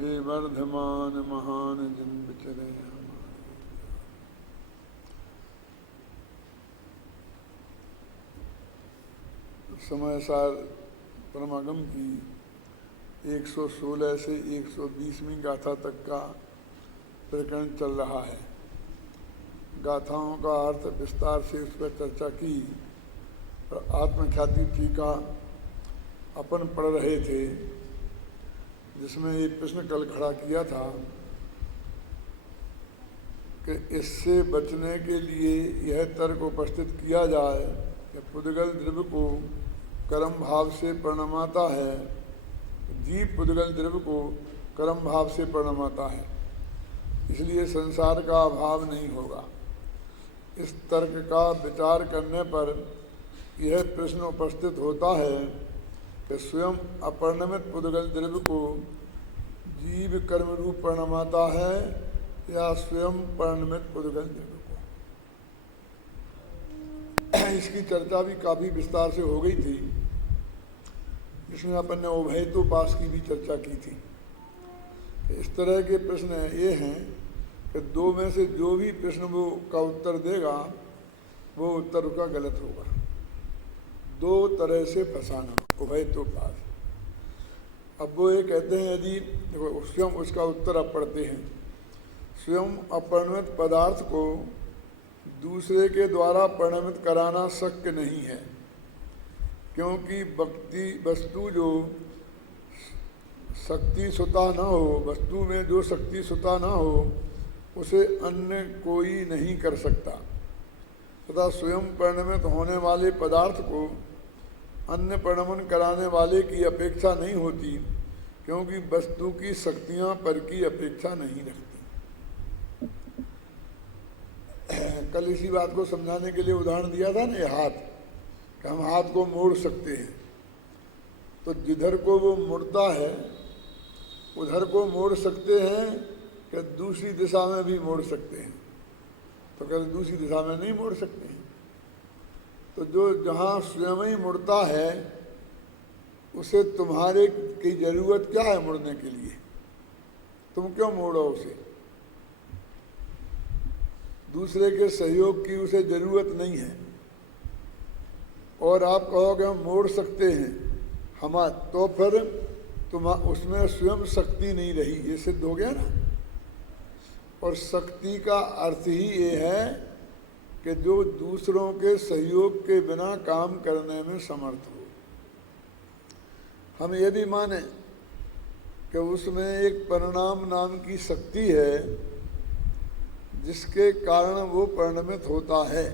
हे वर्धमान महान जिन बिचरे हमारे। समय सार परमागम की 116 से 120वीं गाथा तक का प्रकरण चल रहा है। गाथाओं का अर्थ विस्तार से उस पर चर्चा की और आत्मख्याति टीका अपन पढ़ रहे थे, जिसमें एक प्रश्न कल खड़ा किया था कि इससे बचने के लिए यह तर्क उपस्थित किया जाए कि पुद्गल द्रव्य को कर्म भाव से परिणमाता है, जीव पुद्गल द्रव्य को कर्म भाव से परिणमाता है, इसलिए संसार का अभाव नहीं होगा। इस तर्क का विचार करने पर यह प्रश्न उपस्थित होता है कि स्वयं अपरिणमित पुद्गल द्रव्य को जीव कर्म रूप परिणमाता है या स्वयं परिणमित पुद्गल द्रव्य को। इसकी चर्चा भी काफी विस्तार से हो गई थी। इसमें अपन ने उभयतोपास की भी चर्चा की थी। इस तरह के प्रश्न ये हैं कि दो में से जो भी प्रश्न वो का उत्तर देगा वो उत्तर का गलत होगा। दो तरह से फंसाना, उभयतोपास। अब वो ये कहते हैं, यदि स्वयं उसका उत्तर अब पढ़ते हैं, स्वयं अपरिणमित पदार्थ को दूसरे के द्वारा परिणमित कराना शक्य नहीं है, क्योंकि वस्तु जो शक्ति सुता न हो, वस्तु में जो शक्ति सुता न हो उसे अन्य कोई नहीं कर सकता, तथा स्वयं परिणमित होने वाले पदार्थ को अन्य परिणमन कराने वाले की अपेक्षा नहीं होती, क्योंकि वस्तु की शक्तियां पर की अपेक्षा नहीं रखती। कल इसी बात को समझाने के लिए उदाहरण दिया था ना, ये हाथ, कि हम हाथ को मोड़ सकते हैं, तो जिधर को वो मुड़ता है उधर को मोड़ सकते हैं कि दूसरी दिशा में भी मोड़ सकते हैं? तो कहते दूसरी दिशा में नहीं मोड़ सकते हैं। तो जो जहाँ स्वयं ही मुड़ता है उसे तुम्हारे की जरूरत क्या है मुड़ने के लिए? तुम क्यों मोड़ो उसे? दूसरे के सहयोग की उसे जरूरत नहीं है। और आप कहोगे हम मोड़ सकते हैं तो फिर तुम उसमें स्वयं शक्ति नहीं रही, ये सिद्ध हो गया ना। और शक्ति का अर्थ ही ये है कि जो दूसरों के सहयोग के बिना काम करने में समर्थ हो। हम ये भी माने कि उसमें एक परिणाम नाम की शक्ति है जिसके कारण वो परिणमित होता है,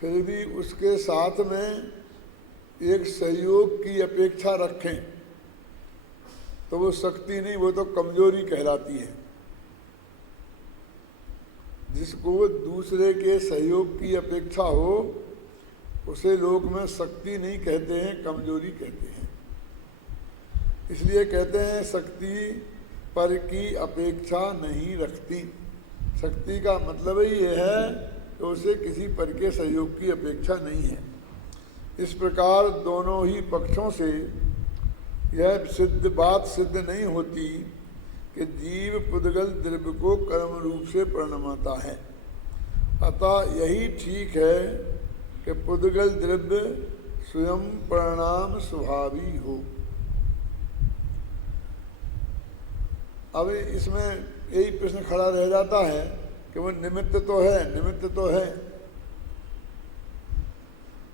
फिर भी उसके साथ में एक सहयोग की अपेक्षा रखें तो वो शक्ति नहीं, वो तो कमजोरी कहलाती है। जिसको दूसरे के सहयोग की अपेक्षा हो उसे लोक में शक्ति नहीं कहते हैं, कमजोरी कहते हैं। इसलिए कहते हैं शक्ति पर की अपेक्षा नहीं रखती। शक्ति का मतलब ही यह है कि उसे किसी पर के सहयोग की अपेक्षा नहीं है। इस प्रकार दोनों ही पक्षों से यह बात सिद्ध नहीं होती कि जीव पुद्गल द्रव्य को कर्म रूप से परिणमाता है। अतः यही ठीक है कि पुद्गल द्रव्य स्वयं परिणाम स्वभावी हो। अब इसमें यही प्रश्न खड़ा रह जाता है कि वो निमित्त तो है, निमित्त तो है,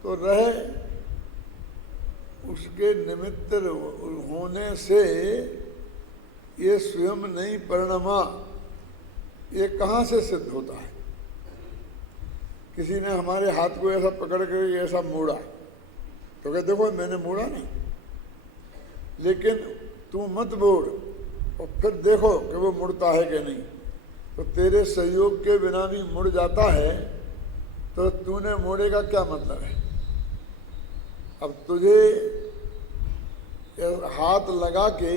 तो रहे, उसके निमित्त होने से ये स्वयं नहीं परिणमा, ये कहाँ से सिद्ध होता है? किसी ने हमारे हाथ को ऐसा पकड़ कर ऐसा मोड़ा तो कहे देखो मैंने मोड़ा नहीं, लेकिन तू मत मोड़ और फिर देखो कि वो मुड़ता है कि नहीं। तो तेरे सहयोग के बिना भी मुड़ जाता है, तो तूने मोड़े का क्या मतलब है? अब तुझे हाथ लगा के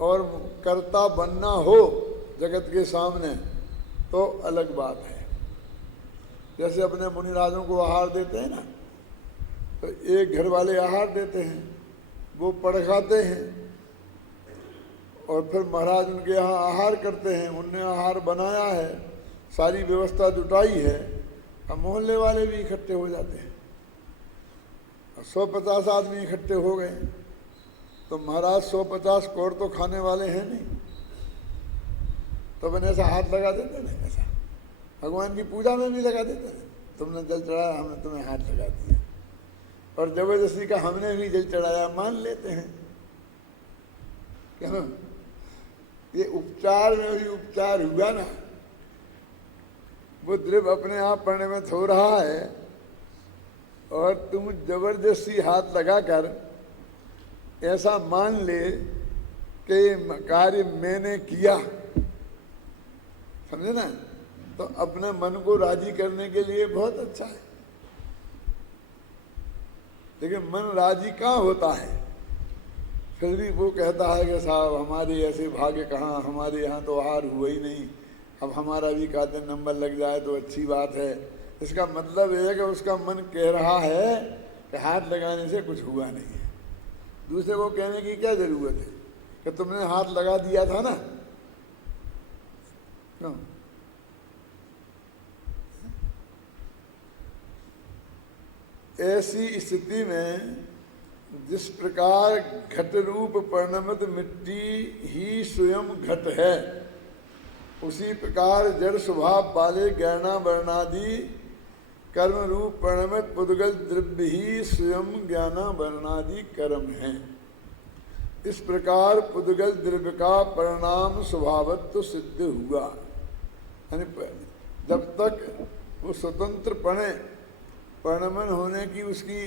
और कर्ता बनना हो जगत के सामने तो अलग बात है। जैसे अपने मुनिराजों को आहार देते हैं ना, तो एक घर वाले आहार देते हैं, वो पड़ खाते हैं, और फिर महाराज उनके यहाँ आहार करते हैं, उनने आहार बनाया है, सारी व्यवस्था जुटाई है। अब मोहल्ले वाले भी इकट्ठे हो जाते हैं, 150 आदमी इकट्ठे हो गए, तो महाराज 150 कौड़ तो खाने वाले हैं नहीं, तो मैंने ऐसा हाथ लगा देते ना, ऐसा भगवान की पूजा में भी लगा देते हैं, तुमने जल चढ़ाया, हमने तुम्हें हाथ लगा दिया, और जबरदस्ती का हमने भी जल चढ़ाया मान लेते हैं। क्या ये उपचार में भी उपचार हुआ ना, वो द्रव्य अपने आप पढ़ने में थो रहा है और तुम जबरदस्ती हाथ लगाकर ऐसा मान ले कि कार्य मैंने किया, समझे ना, तो अपने मन को राजी करने के लिए बहुत अच्छा है। लेकिन मन राजी कहाँ होता है, फिर भी वो कहता है कि साहब हमारे ऐसे भाग्य कहाँ, हमारे यहाँ तो हार हुआ ही नहीं, अब हमारा भी काते नंबर लग जाए तो अच्छी बात है। इसका मतलब है कि उसका मन कह रहा है कि हाथ लगाने से कुछ हुआ नहीं है। दूसरे को कहने की क्या जरूरत है कि तुमने हाथ लगा दिया था ना, क्यों? ऐसी स्थिति में जिस प्रकार घट रूप परिणमित मिट्टी ही स्वयं घट है, उसी प्रकार जड़ स्वभाव वाले ज्ञाना वर्णादि कर्म रूप परिणमित पुद्गल द्रव्य ही स्वयं ज्ञाना वर्णादि कर्म है। इस प्रकार पुद्गल द्रव्य का परिणाम स्वभावत्व सिद्ध हुआ। यानी जब तक वो स्वतंत्र परिणमन होने की उसकी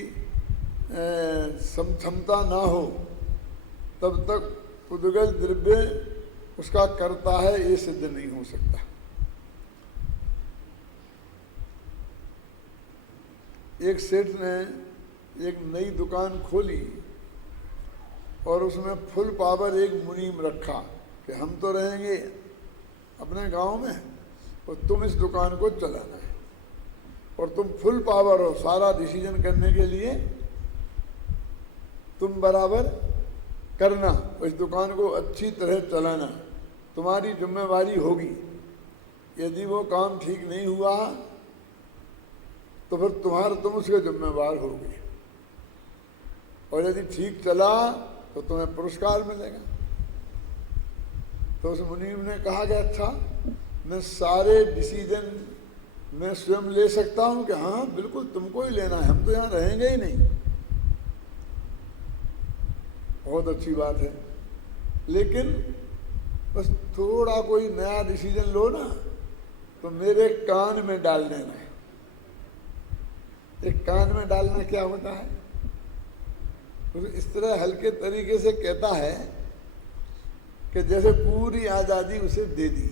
क्षमता ना हो, तब तक पुद्गल द्रव्य उसका करता है, ये सिद्ध नहीं हो सकता। एक सेठ ने एक नई दुकान खोली और उसमें फुल पावर एक मुनीम रखा कि हम तो रहेंगे अपने गांव में और तुम इस दुकान को चलाना है, और तुम फुल पावर हो, सारा डिसीजन करने के लिए तुम बराबर करना, इस दुकान को अच्छी तरह चलाना, तुम्हारी जिम्मेवारी होगी। यदि वो काम ठीक नहीं हुआ तो फिर तुम उसके जिम्मेवार होगे, और यदि ठीक चला तो तुम्हें पुरस्कार मिलेगा। तो उस मुनीम ने कहा कि अच्छा, मैं सारे डिसीजन मैं स्वयं ले सकता हूं कि हाँ बिल्कुल तुमको ही लेना है, हम तो यहाँ रहेंगे ही नहीं। बहुत अच्छी बात है, लेकिन बस थोड़ा कोई नया डिसीजन लो ना तो मेरे कान में डाल देना है। एक कान में डालना क्या होता है, तो इस तरह हल्के तरीके से कहता है कि जैसे पूरी आज़ादी उसे दे दी।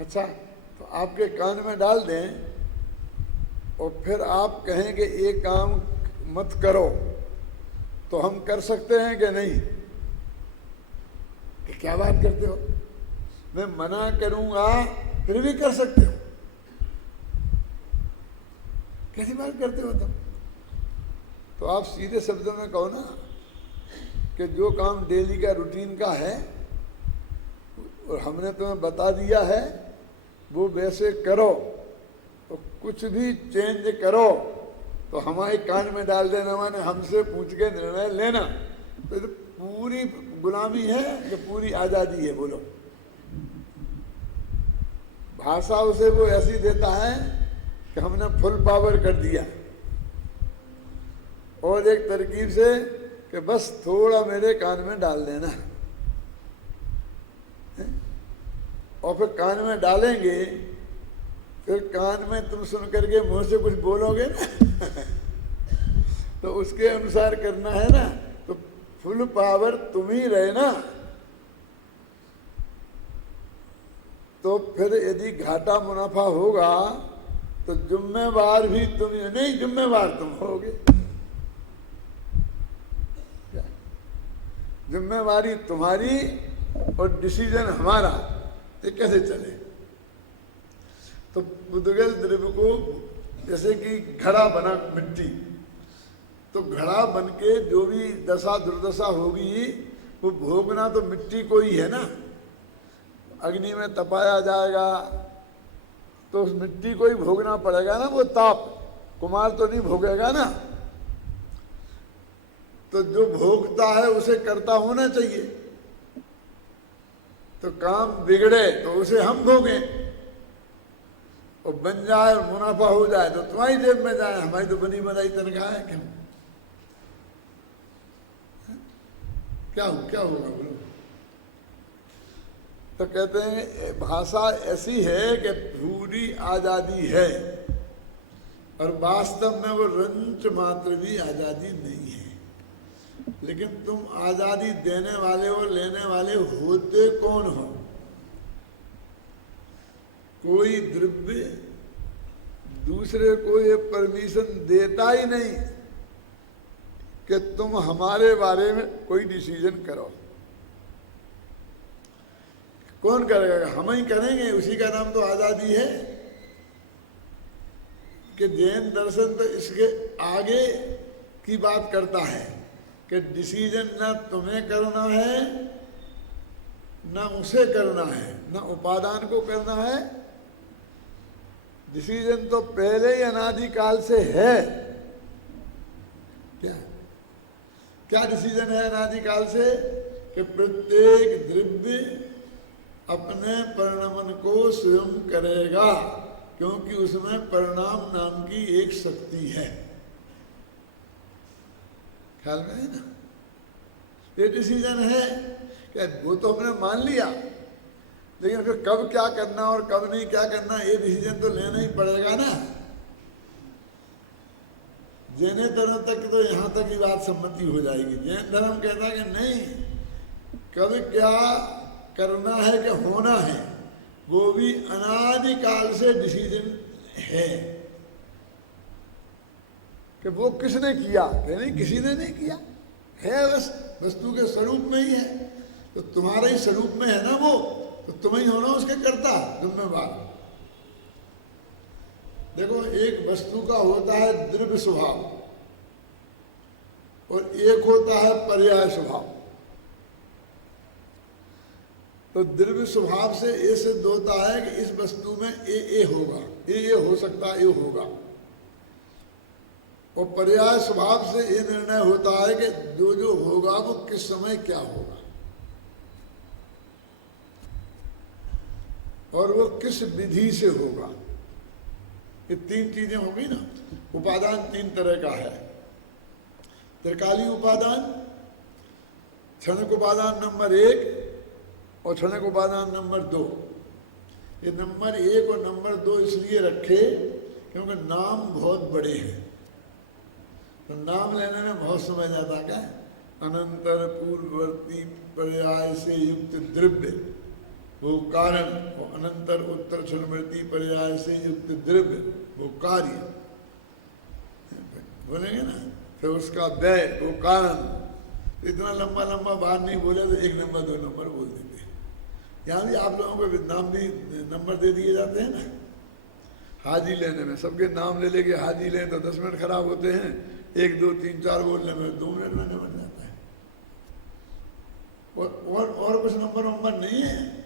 अच्छा, तो आपके कान में डाल दें और फिर आप कहें कि ये काम मत करो, तो हम कर सकते हैं कि नहीं? कि क्या बात करते हो, मैं मना करूंगा फिर भी कर सकते हो? कैसी बात करते हो तुम? तो आप सीधे शब्दों में कहो ना कि जो काम डेली का रूटीन का है और हमने तुम्हें बता दिया है वो वैसे करो, तो कुछ भी चेंज करो तो हमारे कान में डाल देना, माने हमसे पूछ के निर्णय लेना। तो पूरी गुलामी है कि पूरी आज़ादी है? बोलो। भाषा उसे वो ऐसी देता है कि हमने फुल पावर कर दिया, और एक तरकीब से कि बस थोड़ा मेरे कान में डाल देना, और फिर कान में डालेंगे, फिर कान में तुम सुन करके मुंह से कुछ बोलोगे ना तो उसके अनुसार करना है ना, तो फुल पावर तुम ही रहे ना। तो फिर यदि घाटा मुनाफा होगा तो जिम्मेवार भी तुम, नहीं जिम्मेवार तुम होगे। जिम्मेवारी तुम्हारी और डिसीजन हमारा, ये कैसे चले? तो पुद्गल द्रव्य को जैसे कि घड़ा बना मिट्टी, तो घड़ा बन के जो भी दशा दुर्दशा होगी वो वो भोगना तो मिट्टी को ही है ना। अग्नि में तपाया जाएगा तो उस मिट्टी को ही भोगना पड़ेगा ना, वो ताप। कुमार तो नहीं भोगेगा ना। तो जो भोगता है उसे कर्ता होना चाहिए। तो काम बिगड़े तो उसे हम भोगें, और बन जाए और मुनाफा हो जाए तो तुम्हारी जेब में जाए, हमारी तो बनी बनाई तनख्वाह है। क्यों, क्या होगा बोलो। तो कहते हैं भाषा ऐसी है कि पूरी आजादी है, और वास्तव में वो रंच मात्र भी आजादी नहीं है। लेकिन तुम आजादी देने वाले और लेने वाले होते कौन हो? कोई द्रव्य दूसरे को ये परमिशन देता ही नहीं कि तुम हमारे बारे में कोई डिसीजन करो। कौन करेगा? हम ही करेंगे। उसी का नाम तो आजादी है। कि जैन दर्शन तो इसके आगे की बात करता है कि डिसीजन ना तुम्हें करना है ना उसे करना है, ना उपादान को करना है। डिसीजन तो पहले ही अनादिकाल से है। क्या डिसीजन है अनादिकाल से? कि प्रत्येक द्रव्य अपने परिणमन को स्वयं करेगा, क्योंकि उसमें परिणाम नाम की एक शक्ति है। ख्याल में है ना? ये डिसीजन है कि वो तो हमने मान लिया, लेकिन फिर कब क्या करना और कब नहीं क्या करना, ये डिसीजन तो लेना ही पड़ेगा ना। जैन धर्म तक तो यहाँ तक ही बात सम्मति हो जाएगी। जैन धर्म कहता है कि नहीं, कब क्या करना है कि होना है, वो भी अनादिकाल से डिसीजन है। कि वो किसने किया? कि नहीं, किसी ने नहीं किया है, बस वस्तु के स्वरूप में ही है। तो तुम्हारे ही स्वरूप में है ना वो, तो तुम ही होना उसके कर्ता, जिम्मेवार। देखो, एक वस्तु का होता है द्रव्य स्वभाव और एक होता है पर्याय स्वभाव। तो द्रव्य स्वभाव से ये सिद्ध होता है कि इस वस्तु में ये होगा, ये हो सकता है, ये होगा। और पर्याय स्वभाव से ये निर्णय होता है कि जो जो होगा वो किस समय क्या होगा, और वो किस विधि से होगा। ये तीन चीजें हो गई ना। उपादान तीन तरह का है। त्रिकाली उपादान, क्षणिक उपादान नंबर 1 और क्षणिक उपादान नंबर 2। ये नंबर 1 और नंबर 2 इसलिए रखे क्योंकि नाम बहुत बड़े हैं, तो नाम लेने में बहुत समय जाता। क्या? अनंतर पूर्ववर्ती पर्याय से युक्त द्रव्य वो कारण, वो अनंतर उत्तर क्षणवर्ती पर्याय से युक्त द्रव्य वो कार्य बोलेंगे ना। फिर उसका व्यय वो कारण। इतना लंबा लंबा बात नहीं बोले तो 1 नंबर 2 नंबर बोल देते हैं। यहाँ भी आप लोगों को नाम भी नंबर दे दिए जाते हैं ना। हाजी लेने में सबके नाम ले लेके हाजी लें तो 10 मिनट खराब होते हैं। 1 2 3 4 बोलने में 2 मिनट में निपट जाता है। और कुछ नंबर नहीं है।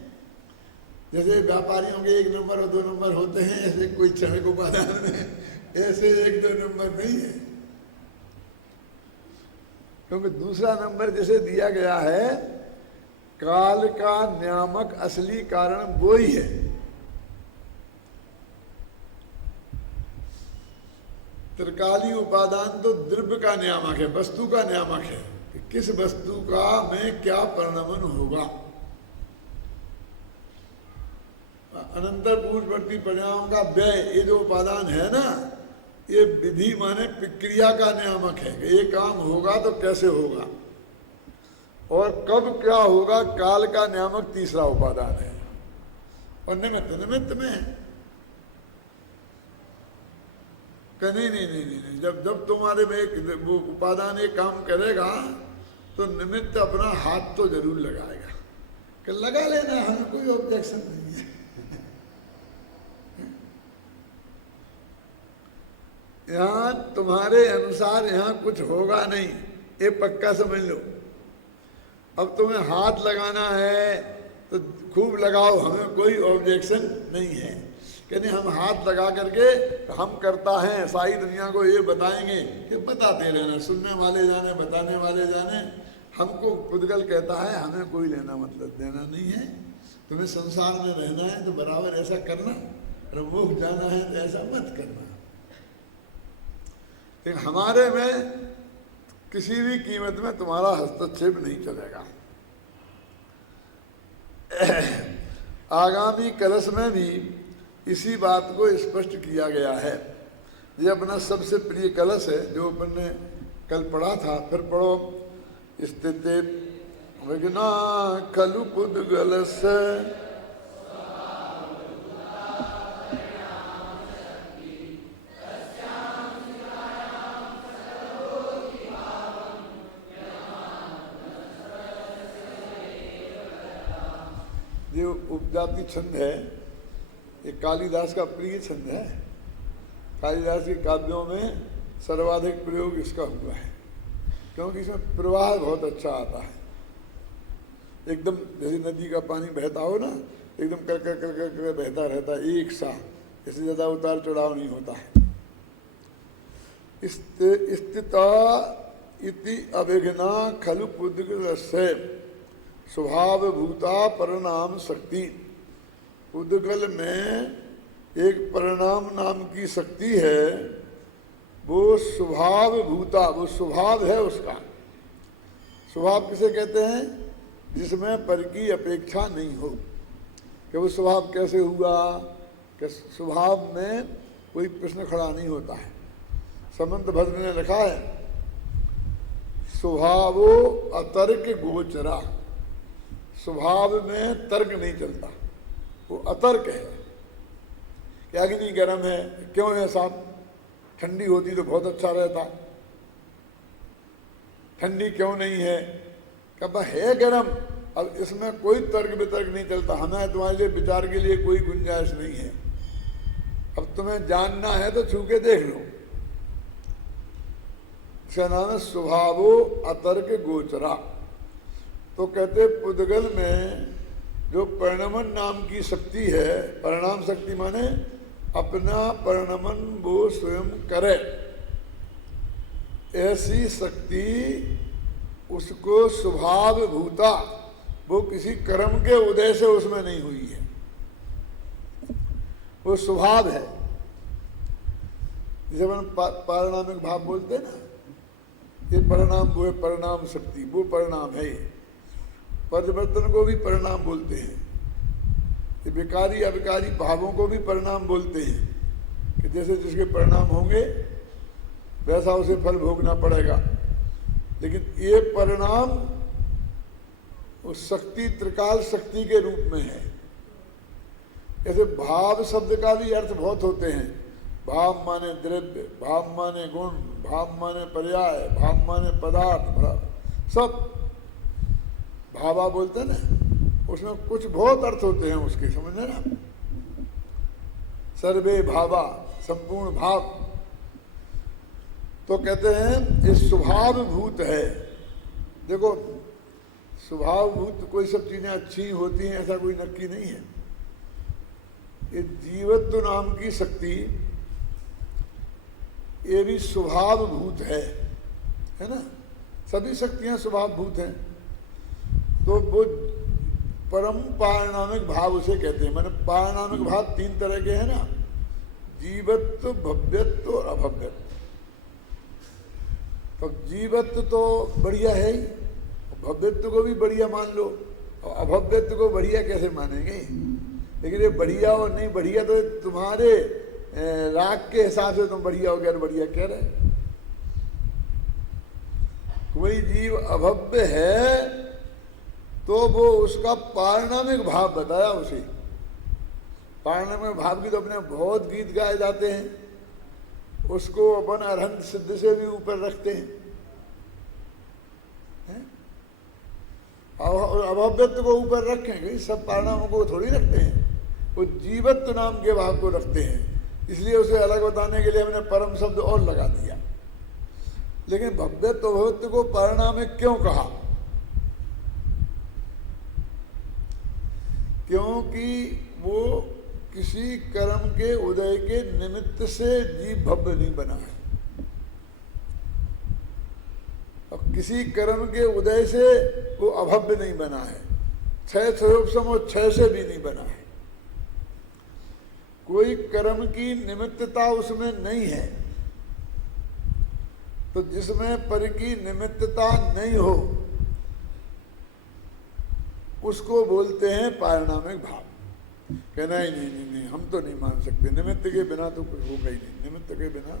जैसे व्यापारियों के 1 नंबर और 2 नंबर होते हैं, ऐसे कोई क्षणिक उपादान में ऐसे 1 2 नंबर नहीं है। क्योंकि दूसरा नंबर जैसे दिया गया है, काल का नियामक असली कारण वो ही है। त्रिकाली उपादान तो द्रव्य का नियामक है, वस्तु का नियामक है कि किस वस्तु का में क्या परिणमन होगा। अनंतर पूर्ववर्ती परिणाम का व्यय, ये जो उपादान है ना, ये विधि माने प्रक्रिया का नियामक है कि ये काम होगा तो कैसे होगा और कब क्या होगा। काल का नियामक तीसरा उपादान है। और निमित्त में है। नहीं, जब तुम्हारे में एक वो उपादान एक काम करेगा तो निमित्त अपना हाथ तो जरूर लगाएगा कि लगा लेना, हमें कोई ऑब्जेक्शन नहीं है। यहाँ तुम्हारे अनुसार यहाँ कुछ होगा नहीं, ये पक्का समझ लो। अब तुम्हें हाथ लगाना है तो खूब लगाओ, हमें कोई ऑब्जेक्शन नहीं है। कहते हम हाथ लगा करके हम करता हैं, सारी दुनिया को ये बताएंगे कि बताते रहना, सुनने वाले जाने, बताने वाले जाने। हमको पुद्गल कहता है हमें कोई लेना मतलब देना नहीं है। तुम्हें संसार में रहना है तो बराबर ऐसा करना, और मोक्ष जाना है तो ऐसा मत करना। लेकिन हमारे में किसी भी कीमत में तुम्हारा हस्तक्षेप नहीं चलेगा। आगामी कलश में भी इसी बात को स्पष्ट किया गया है। ये अपना सबसे प्रिय कलश है जो अपन ने कल पढ़ा था, फिर पढ़ो। स्थिते विघ्ना खलु पुद्गलस् जो उपजाति छंद है, ये कालिदास का प्रिय छंद है। कालिदास के काव्यों में सर्वाधिक प्रयोग इसका हुआ है, क्योंकि इसमें प्रवाह बहुत अच्छा आता है। एकदम जैसे नदी का पानी बहता हो ना, एकदम कर कर कर कर कर बहता रहता है एक सा, इससे ज़्यादा उतार चढ़ाव नहीं होता है। स्थिता इति अविघ्ना खलु पुद्गलस्य स्वभाव भूता परिणाम शक्ति। पुद्गल में एक परिणाम नाम की शक्ति है, वो स्वभाव भूता, वो स्वभाव है उसका। स्वभाव किसे कहते हैं? जिसमें पर की अपेक्षा नहीं हो। कि वो स्वभाव कैसे हुआ? कि स्वभाव में कोई प्रश्न खड़ा नहीं होता है। समंत भद्र ने लिखा है, स्वभावो अतर्क गोचरा। स्वभाव में तर्क नहीं चलता, वो अतर्क है। कि अग्नि गर्म है, क्यों है साहब? ठंडी होती तो बहुत अच्छा रहता, ठंडी क्यों नहीं है? कब है गर्म। अब इसमें कोई तर्क वितर्क नहीं चलता। हमें तुम्हारे लिए विचार के लिए कोई गुंजाइश नहीं है। अब तुम्हें जानना है तो छू के देख लो। इसका नाम है स्वभावो अतर्क गोचरा। तो कहते पुद्गल में जो परिणमन नाम की शक्ति है, परिणाम शक्ति माने अपना परिणमन वो स्वयं करे, ऐसी शक्ति उसको स्वभाव भूता, वो किसी कर्म के उदय से उसमें नहीं हुई है, वो स्वभाव है। जैसे अपन पारिणामिक भाव बोलते हैं ना, ये परिणाम, वो है परिणाम शक्ति, वो परिणाम है। ये परिवर्तन को भी परिणाम बोलते हैं। ये विकारी अविकारी भावों को भी परिणाम बोलते हैं कि जैसे जिसके परिणाम होंगे वैसा उसे फल भोगना पड़ेगा। लेकिन ये परिणाम उस शक्ति, त्रिकाल शक्ति के रूप में है। ऐसे भाव शब्द का भी अर्थ बहुत होते हैं। भाव माने द्रव्य, भाव माने गुण, भाव माने पर्याय, भाव माने पदार्थ, सब भावा बोलते हैं ना, उसमें कुछ बहुत अर्थ होते हैं उसके, समझे ना। सर्वे भावा, संपूर्ण भाव। तो कहते हैं ये स्वभाव भूत है। देखो स्वभाव भूत कोई सब चीजें अच्छी होती हैं ऐसा कोई नक्की नहीं है। ये जीवत्व नाम की शक्ति, ये भी स्वभाव भूत है ना। सभी शक्तियां स्वभाव भूत हैं। तो वो परम पारिणामिक भाव उसे कहते हैं। मैंने पारिणामिक भाव तीन तरह के हैं ना, जीवत्व, भव्यत्व और अभव्यत्व। तो जीवत्व तो बढ़िया है ही, भव्यत्व को भी बढ़िया मान लो, और अभव्यत्व को बढ़िया कैसे मानेंगे? लेकिन ये बढ़िया और नहीं बढ़िया तो तुम्हारे राग के हिसाब से तुम बढ़िया हो गया, बढ़िया कह रहे। कोई जीव अभव्य है तो वो उसका पारिणामिक भाव बताया उसे। पारिणामिक भाव की तो अपने बहुत गीत गाए जाते हैं, उसको अपन अरहंत सिद्ध से भी ऊपर रखते हैं, और अभव्यत्व को ऊपर रखेंगे, सब परिणामों को थोड़ी रखते हैं। वो जीवत्व नाम के भाव को रखते हैं, इसलिए उसे अलग बताने के लिए हमने परम शब्द और लगा दिया। लेकिन भव्यत्व भव्यत्व को परिणामिक क्यों कहा? क्योंकि वो किसी कर्म के उदय के निमित्त से जीव भव्य नहीं बना है, और किसी कर्म के उदय से वो अभव्य नहीं बना है, क्षय स्वरूपसम और क्षय से भी नहीं बना है। कोई कर्म की निमित्तता उसमें नहीं है, तो जिसमें पर की निमित्तता नहीं हो उसको बोलते हैं पारिणामिक भाव। कहना ही नहीं, हम तो नहीं मान सकते, निमित्त के बिना तो कुछ होगा ही नहीं, निमित्त के बिना,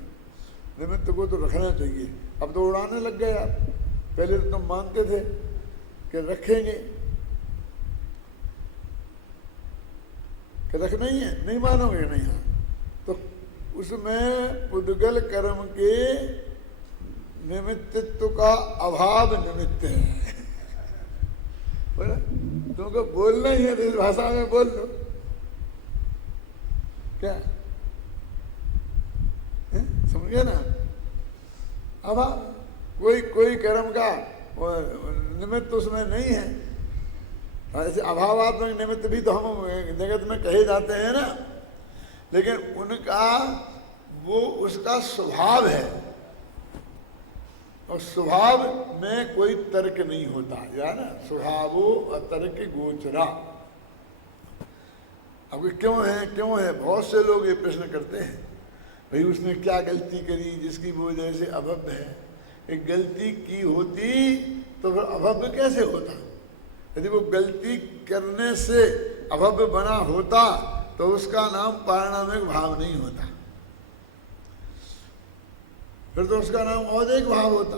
निमित्त को तो रखना चाहिए। अब तो उड़ाने लग गए आप, पहले तो तुम मानते थे कि रखेंगे, कि रखना ही है, नहीं मानोगे नहीं। हाँ, तो उसमें पुद्गल कर्म के निमित्तित्व का अभाव निमित्त है। तुमको बोलना ही है तो इस भाषा में बोल लो, क्या समझे ना। अभाव, कोई कर्म का निमित्त उसमें नहीं है। ऐसे अभावात्मक निमित्त भी तो हम जगत में कहे जाते हैं ना, लेकिन उनका वो उसका स्वभाव है, और स्वभाव में कोई तर्क नहीं होता, या ना, स्वभावो अतर्क गोचरा। अब क्यों है बहुत से लोग ये प्रश्न करते हैं, भाई उसने क्या गलती करी जिसकी वजह से अभव्य है। एक गलती की होती तो फिर अभव्य कैसे होता? यदि वो गलती करने से अभव्य बना होता तो उसका नाम पारिणामिक भाव नहीं होता, फिर तो उसका नाम औदेक भाव होता।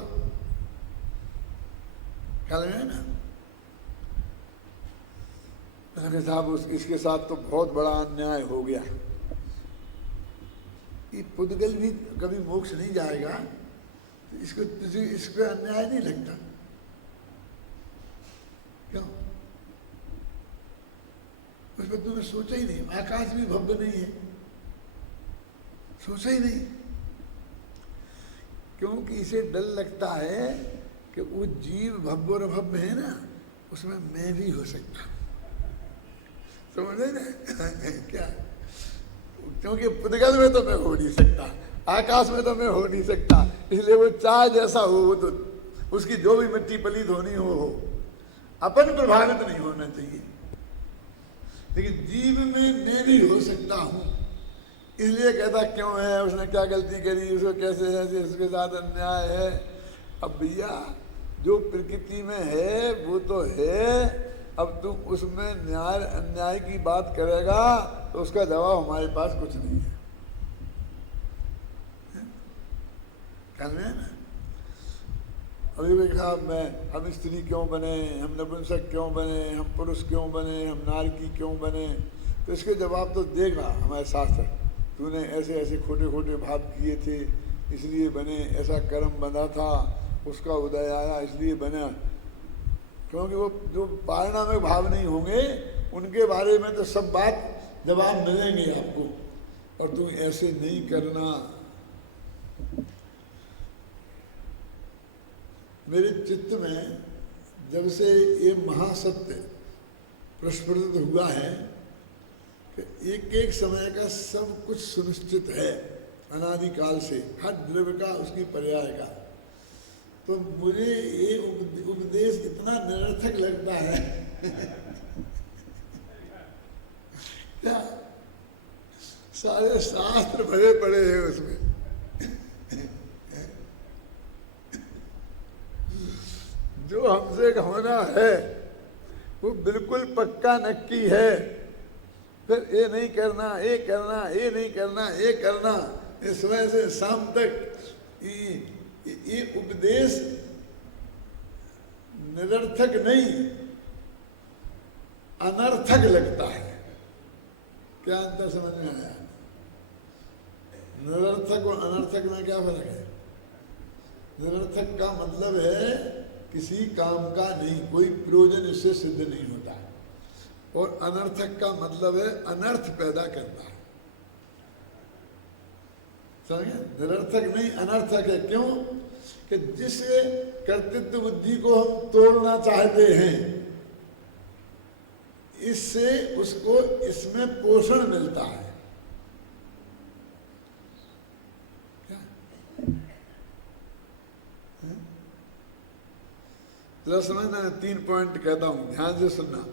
ख्याल में है ना। साहब इसके साथ तो बहुत बड़ा अन्याय हो गया, ये पुद्गल भी कभी मोक्ष नहीं जाएगा, तो इसको अन्याय नहीं लगता क्यों? उस पर तुमने सोचा ही नहीं। आकाश भी भव्य नहीं है, सोचा ही नहीं, क्योंकि इसे डर लगता है कि वो जीव भव्य और अभव्य है ना, उसमें मैं भी हो सकता, समझे ना क्या? क्योंकि पुद्गल में तो मैं हो नहीं सकता, आकाश में तो मैं हो नहीं सकता, इसलिए वो चाहे जैसा हो वो तो उसकी जो भी मिट्टी पलीत होनी हो, अपन प्रभावित नहीं होना चाहिए। लेकिन जीव में मैं भी हो सकता हूं, इसलिए कहता क्यों है, उसने क्या गलती करी, उसको कैसे है, उसके साथ अन्याय है। अब भैया जो प्रकृति में है वो तो है, अब तुम उसमें न्याय अन्याय की बात करेगा तो उसका जवाब हमारे पास कुछ नहीं है। कहना है ना, अभी देखा हम स्त्री क्यों बने, हम नपुंसक क्यों बने, हम पुरुष क्यों बने, हम नारकी क्यों बने, तो इसके जवाब तो देगा हमारे शास्त्र। तूने ऐसे ऐसे खोटे खोटे भाव किए थे इसलिए बने, ऐसा कर्म बंधा था उसका उदय आया इसलिए बना। क्योंकि वो जो पारिणामिक भाव नहीं होंगे उनके बारे में तो सब बात जवाब मिलेंगे आपको, और तू ऐसे नहीं करना। मेरे चित्त में जब से ये महासत्य प्रस्फुटित हुआ है कि एक एक समय का सब कुछ सुनिश्चित है अनादिकाल से, हर द्रव्य का उसकी पर्याय का, तो मुझे ये उपदेश इतना निरर्थक लगता है क्या? सारे शास्त्र भरे पड़े हैं उसमें जो हमसे होना है वो बिल्कुल पक्का नक्की है। फिर ये नहीं करना, ये करना, ये नहीं करना, ये करना, इस समय से शाम तक ये उपदेश निरर्थक नहीं अनर्थक लगता है। क्या अंतर समझ में आया? निरर्थक और अनर्थक में क्या फर्क है? निरर्थक का मतलब है किसी काम का नहीं, कोई प्रयोजन इससे सिद्ध नहीं होता, और अनर्थक का मतलब है अनर्थ पैदा करता है। समझे? निरर्थक नहीं अनर्थक है। क्यों? कि जिस कर्तृत्व बुद्धि को हम तोड़ना चाहते हैं, इससे उसको इसमें पोषण मिलता है। क्या जरा समझना, 3 पॉइंट कहता हूं, ध्यान से सुनना।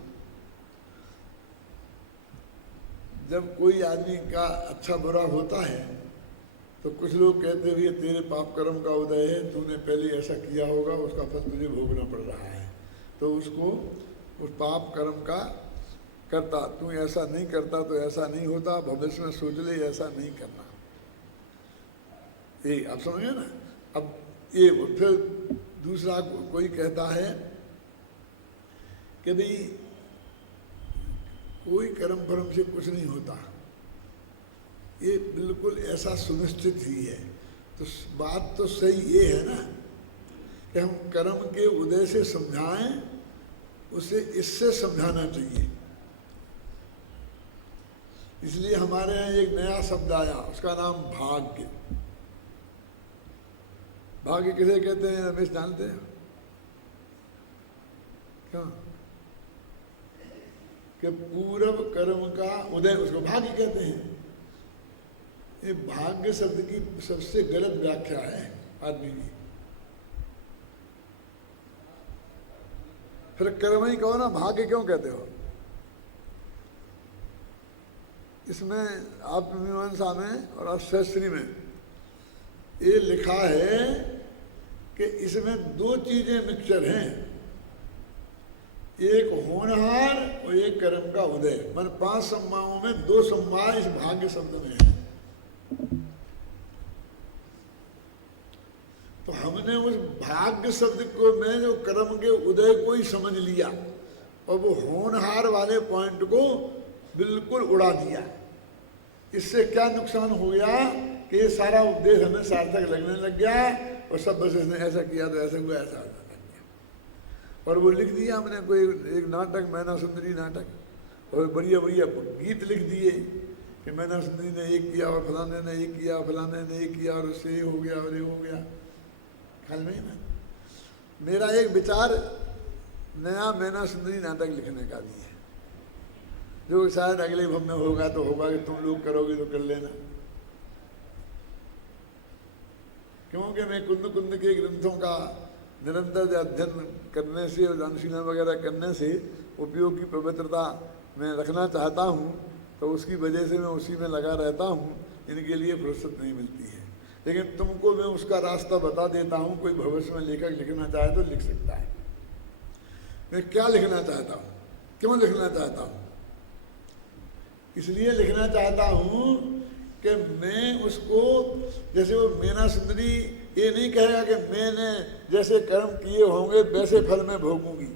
जब कोई आदमी का अच्छा बुरा होता है तो कुछ लोग कहते हुए तेरे पाप कर्म का उदय है, तूने पहले ऐसा किया होगा, उसका फल तुझे भोगना पड़ रहा है, तो उसको उस पाप कर्म का करता, तू ऐसा नहीं करता तो ऐसा नहीं होता, भविष्य में सोच ले ऐसा नहीं करना। ये आप समझे ना। अब ये फिर दूसरा कोई कहता है कि भाई कोई कर्म फर्म से कुछ नहीं होता, ये बिल्कुल ऐसा सुनिश्चित ही है। तो बात तो सही ये है ना कि हम कर्म के उदय से समझाएं, उसे इससे समझाना चाहिए। इसलिए हमारे यहाँ एक नया शब्द आया, उसका नाम भाग्य। भाग्य किसे कहते हैं रमेश, जानते हैं क्या? कि पूर्व कर्म का उदय, उसको भाग्य कहते हैं। ये भाग्य शब्द की सबसे गलत व्याख्या है आदमी की। फिर कर्म ही कहो ना, भाग्य क्यों कहते हो? इसमें आत्ममीमांसा में और अष्टशास्त्री में ये लिखा है कि इसमें 2 चीजें मिक्सचर हैं, एक होनहार और एक कर्म का उदय। मन 5 संज्ञाओं में 2 संज्ञा इस भाग्य शब्द में है। तो हमने उस भाग्य शब्द को में जो कर्म के उदय को ही समझ लिया और वो होनहार वाले पॉइंट को बिल्कुल उड़ा दिया। इससे क्या नुकसान हो गया कि ये सारा उपदेश हमें सार्थक लगने लग गया और सब बस इसने ऐसा किया तो ऐसा हुआ, ऐसा लग गया। और वो लिख दिया हमने कोई एक नाटक, मैना सुंदरी नाटक, और बढ़िया बढ़िया गीत लिख दिए कि मैना सुंदरी ने एक किया और फलाने ने एक किया, फलाने ने एक किया और उससे ये हो गया और ये हो गया। ख्याल में ना, मेरा एक विचार नया मैना सुंदरी नाटक लिखने का भी है, जो शायद अगले भव में होगा तो होगा कि तुम लोग करोगे तो कर लेना। क्योंकि मैं कुंद कुंद के ग्रंथों का निरंतर अध्ययन करने से और अनुशीलन वगैरह करने से उपयोग की पवित्रता मैं रखना चाहता हूँ, तो उसकी वजह से मैं उसी में लगा रहता हूँ। इनके लिए फुर्सत नहीं मिलती है, लेकिन तुमको मैं उसका रास्ता बता देता हूँ। कोई भविष्य में लेखक लिखना चाहे तो लिख सकता है। मैं क्या लिखना चाहता हूँ, क्यों लिखना चाहता हूँ? इसलिए लिखना चाहता हूँ कि मैं उसको, जैसे वो मैना सुंदरी ये नहीं कहेगा कि मैंने जैसे कर्म किए होंगे वैसे फल में भोगूंगी।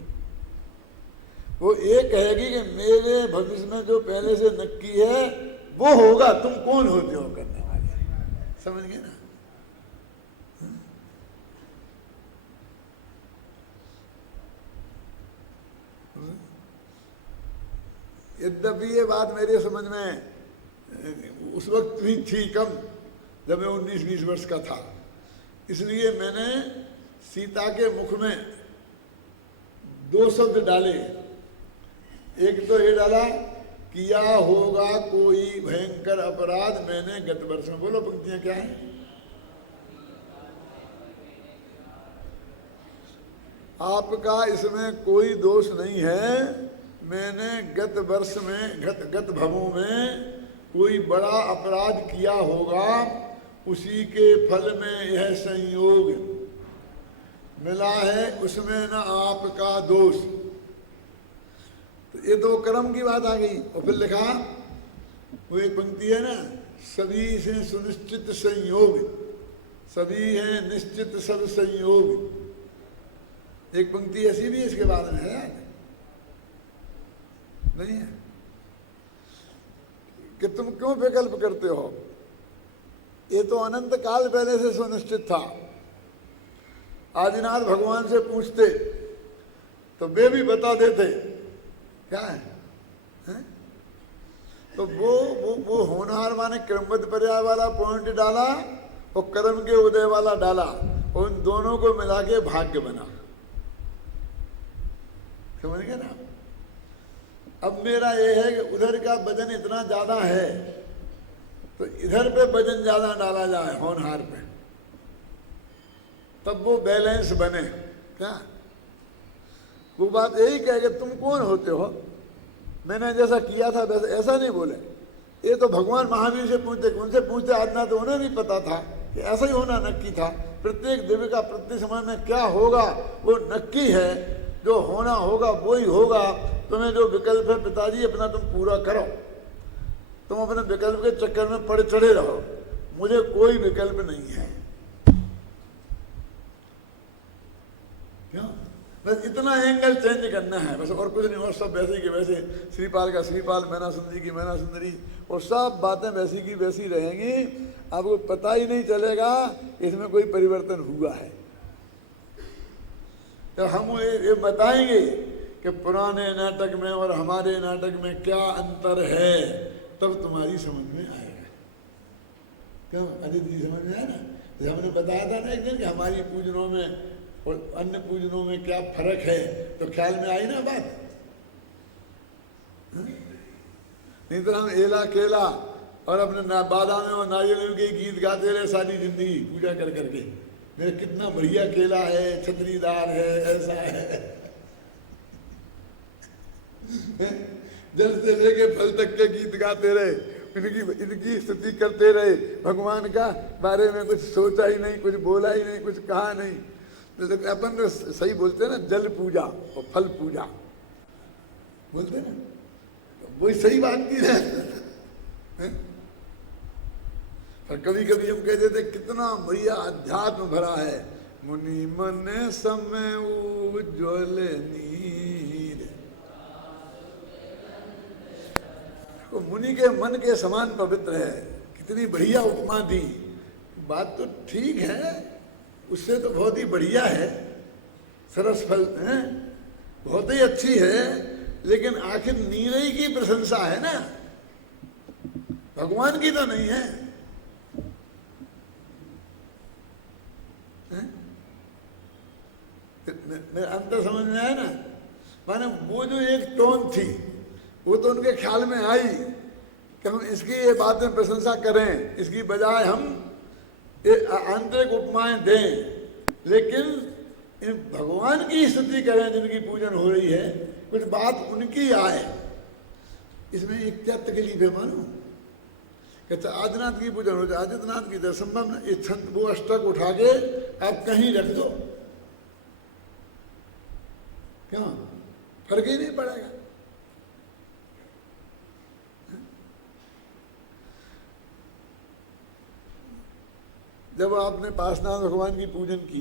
वो ये कहेगी कि मेरे भविष्य में जो पहले से नक्की है वो होगा, तुम कौन होते हो करने वाले। समझ गए ना? यद्यपि ये बात मेरे समझ में उस वक्त भी थी कम, जब मैं 19-20 वर्ष का था। इसलिए मैंने सीता के मुख में 2 शब्द डाले। एक तो ये डाला, किया होगा कोई भयंकर अपराध मैंने गत वर्ष में। बोलो पंक्तियां क्या है? आपका इसमें कोई दोष नहीं है, मैंने गत वर्ष में गत भवों में कोई बड़ा अपराध किया होगा, उसी के फल में यह संयोग मिला है, उसमें न आपका दोष। तो ये तो कर्म की बात आ गई। और फिर लिखा, वो एक पंक्ति है ना, सभी से सुनिश्चित संयोग, सभी है निश्चित सब संयोग। एक पंक्ति ऐसी भी इसके बारे में है नहीं है कि तुम क्यों विकल्प करते हो? ये तो अनंत काल पहले से सुनिश्चित था। आदिनाथ भगवान से पूछते तो वे भी बता देते क्या है, हैं? तो वो होनहार माने क्रमबद्ध पर्याय वाला पॉइंट डाला और कर्म के उदय वाला डाला, और उन दोनों को मिला के भाग्य बना। समझ गए ना? अब मेरा ये है कि उधर का वजन इतना ज़्यादा है तो इधर पे वजन ज़्यादा डाला जाए होनहार पे, तब वो बैलेंस बने। क्या वो बात यही कहे कि तुम कौन होते हो, मैंने जैसा किया था वैसे, ऐसा नहीं बोले। ये तो भगवान महावीर से पूछते, उनसे पूछते आजना तो उन्हें नहीं पता था कि ऐसा ही होना नक्की था। प्रत्येक दिव्य का प्रत्येक समय में क्या होगा वो नक्की है, जो होना होगा वो ही होगा। तुम्हें जो विकल्प है पिताजी अपना तुम पूरा करो, तुम अपने विकल्प के चक्कर में पड़े चढ़े रहो, मुझे कोई विकल्प नहीं है। क्यों? बस इतना एंगल चेंज करना है बस, और कुछ नहीं। और सब वैसे की वैसे, श्रीपाल का श्रीपाल, मैना सुंदरी की मैना सुंदरी, और सब बातें वैसी की वैसी रहेंगी। आपको पता ही नहीं चलेगा इसमें कोई परिवर्तन हुआ है। तो हम ये बताएंगे कि पुराने नाटक में और हमारे नाटक में क्या अंतर है, तब तुम्हारी समझ में आएगा। क्यों अदिति जी समझ में आया ना? जैसे हमने बताया था ना एक दिन कि हमारी पूजनों में और अन्य पूजनों में क्या फर्क है, तो ख्याल में आई ना बात। नहीं तो हम एला केला और अपने बादाम और नारियल के गीत गाते रहे सारी जिंदगी पूजा कर करके, मेरा कितना बढ़िया केला है, छतरीदार है, ऐसा है। जल से लेके फल तक के गीत गाते रहे, इनकी स्तुति करते रहे, भगवान का बारे में कुछ सोचा ही नहीं, कुछ बोला ही नहीं, कुछ कहा नहीं। तो अपन तो सही बोलते हैं ना, जल पूजा और फल पूजा बोलते हैं ना, वही सही बात की है। और कभी कभी हम कहते थे कितना बढ़िया अध्यात्म भरा है, मुनि मन समय उज्ज्वल नीर। तो मुनि के मन के समान पवित्र है, कितनी बढ़िया उपमा दी। बात तो ठीक है, उससे तो बहुत ही बढ़िया है, सरस फल है, बहुत ही अच्छी है, लेकिन आखिर नीरई की प्रशंसा है ना, भगवान की तो नहीं है। मेरा अंतर समझ में आया ना? माने वो जो एक टोन थी वो तो उनके ख्याल में आई कि हम इसकी ये बात में प्रशंसा करें, इसकी बजाय हम आंतरिक उपमाएं दें, लेकिन इन भगवान की स्तुति करें जिनकी पूजन हो रही है, कुछ बात उनकी आए। इसमें एक क्या तकलीफ है मानो, कहते आदिनाथ की पूजन हो जाए, आदित्यनाथ की संभव न, वो अष्टक उठा के आप कहीं रख दो, क्यों फर्क ही नहीं पड़ेगा। जब आपने पार्श्वनाथ भगवान की पूजन की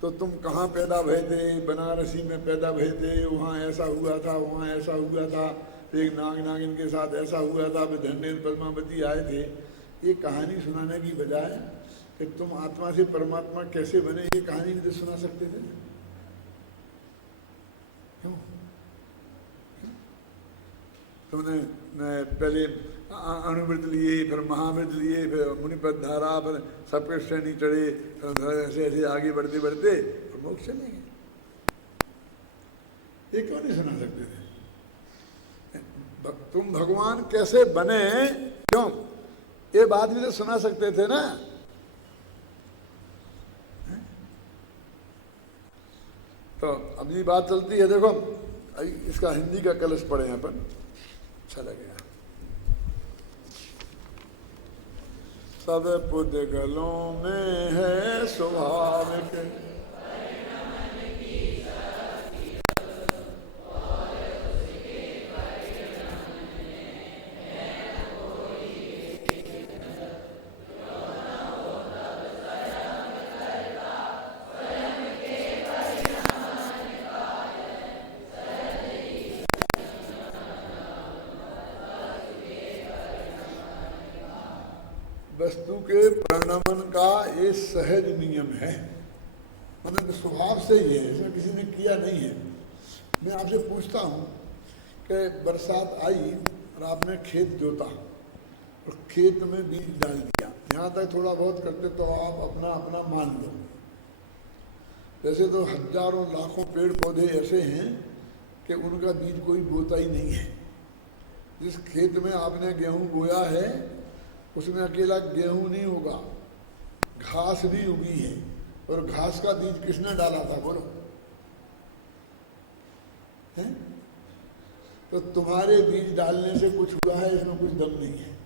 तो तुम कहाँ पैदा भये थे, बनारसी में पैदा भये थे, वहाँ ऐसा हुआ था, वहाँ ऐसा हुआ था, एक नाग नागिन के साथ ऐसा हुआ था, धन्य पद्मावती आए थे। ये कहानी सुनाने की बजाय कि तुम आत्मा से परमात्मा कैसे बने, ये कहानी नहीं सुना सकते थे? क्यों? तुमने पहले अणुवृत लिए, फिर महावृत लिए, फिर मुनिपद धारा, फिर सबके श्रेणी चढ़े, ऐसे ऐसे आगे बढ़ते बढ़ते और मोक्ष चले गए। ये क्यों नहीं सुना सकते थे? तुम भगवान कैसे बने, क्यों ये बात भी तो सुना सकते थे ना। तो अब ये बात चलती है, देखो इसका हिंदी का कलश पढ़े हैं अपन, अच्छा लगेगा। सब पुद्गलों में है स्वाभाविक, वस्तु के परिणमन का ये सहज नियम है, मतलब स्वभाव से ही है, इसमें किसी ने किया नहीं है। मैं आपसे पूछता हूँ कि बरसात आई और आपने खेत जोता और खेत में बीज डाल दिया, यहाँ तक थोड़ा बहुत करते तो आप अपना अपना मान लो। वैसे तो हजारों लाखों पेड़ पौधे ऐसे हैं कि उनका बीज कोई बोता ही नहीं है। जिस खेत में आपने गेहूं बोया है उसमें अकेला गेहूं नहीं होगा, घास भी उगी है, और घास का बीज किसने डाला था बोलो? है? तो तुम्हारे बीज डालने से कुछ हुआ है, इसमें कुछ दम नहीं है।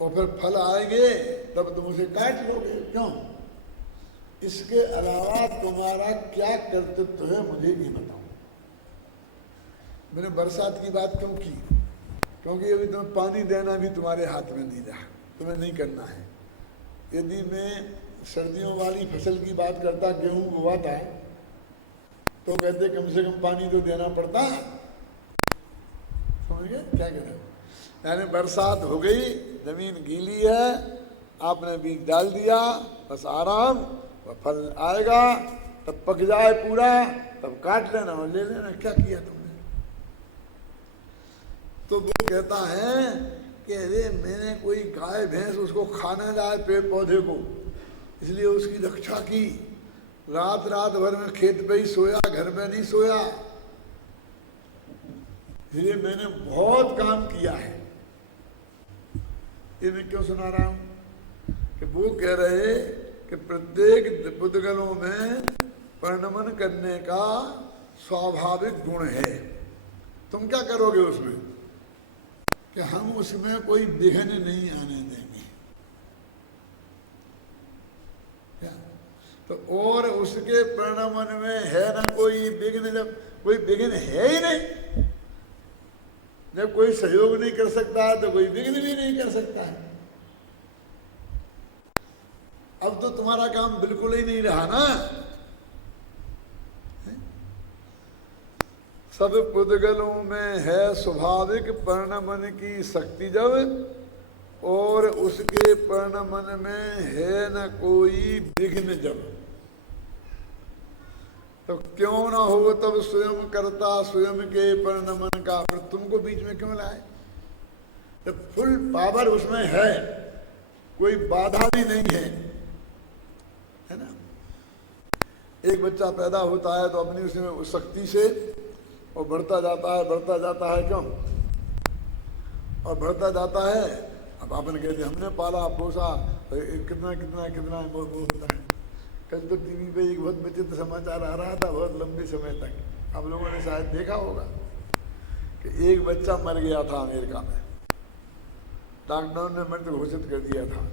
और फिर फल आएंगे तब तुम उसे काट लोगे। क्यों? इसके अलावा तुम्हारा क्या कर्तव्य है मुझे ये बताओ। मैंने बरसात की बात क्यों की? क्योंकि अभी तुम्हें पानी देना भी तुम्हारे हाथ में नहीं रहा, तुम्हें नहीं करना है। यदि मैं सर्दियों वाली फसल की बात करता, गेहूं बोआता, तो कहते कम से कम पानी तो देना पड़ता। समझ गए क्या कह रहे हो? यानी बरसात हो गई, जमीन गीली है, आपने बीज डाल दिया, बस आराम, वह फल आएगा, तब पक जाए पूरा, तब काट लेना और ले लेना। क्या किया तुमने? तो वो कहता है कि अरे मैंने कोई गाय भैंस उसको खाना जाए पेड़ पौधे को, इसलिए उसकी रक्षा की, रात रात भर में खेत पे ही सोया, घर में नहीं सोया, इसलिए मैंने बहुत काम किया है। ये मैं क्यों सुना रहा हूं कि वो कह रहे कि प्रत्येक पुद्गलों में परिणमन करने का स्वाभाविक गुण है। तुम क्या करोगे उसमें? कि हम उसमें कोई विघ्न नहीं आने देंगे। क्या? तो और उसके परिणमन में है ना कोई विघ्न, जब कोई विघ्न है ही नहीं, जब कोई सहयोग नहीं कर सकता है तो कोई विघ्न भी नहीं कर सकता है। अब तो तुम्हारा काम बिल्कुल ही नहीं रहा ना। सब पुद्गलों में है स्वाभाविक परिणमन की शक्ति जब, और उसके परिणमन में है न कोई विघ्न जब, तो क्यों ना हो तब स्वयं करता स्वयं के परिणमन का, पर तुमको बीच में क्यों लाए? जब फुल पावर उसमें है, कोई बाधा भी नहीं है ना। एक बच्चा पैदा होता है तो अपनी उसमें उस शक्ति से और बढ़ता जाता है क्यों? और बढ़ता जाता है। अब आपने कहते हमने पाला पोसा, कितना कितना कितना वो होता है। कल तो टीवी पे एक बहुत विचित्र समाचार आ रहा था, बहुत लंबे समय तक आप लोगों ने शायद देखा होगा कि एक बच्चा मर गया था अमेरिका में, लॉकडाउन ने मृत घोषित कर दिया था,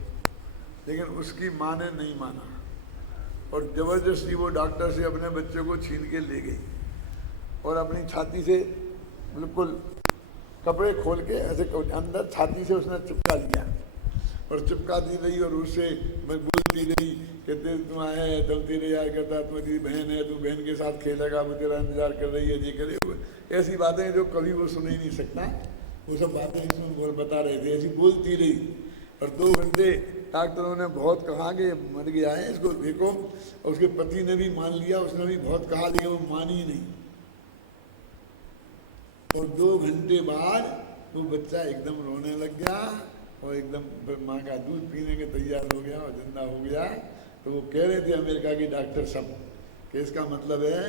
लेकिन उसकी माँ ने नहीं माना और जबरदस्ती वो डॉक्टर से अपने बच्चे को छीन के ले गई और अपनी छाती से बिल्कुल कपड़े खोल के ऐसे अंदर छाती से उसने चिपका लिया और चिपकाती रही और उससे मैं बोलती रही कि तुम आए चलती रही यार करता, तुम्हारी बहन है, तू बहन के साथ खेलेगा, वो तेरा इंतजार कर रही है, ये करे। ऐसी बातें जो कभी वो सुन ही नहीं सकता, वो सब बातें इसमें बता रहे थे। ऐसी बोलती रही और 2 घंटे डॉक्टरों ने बहुत कहा कि मर गया है, इसको देखो। और उसके पति ने भी मान लिया, उसने भी बहुत कहा, लेकिन वो मानी ही नहीं। और 2 घंटे बाद वो बच्चा एकदम रोने लग गया और एकदम माँ का दूध पीने के तैयार हो गया और जिंदा हो गया। तो वो कह रहे थे अमेरिका के डॉक्टर सब कि इसका मतलब है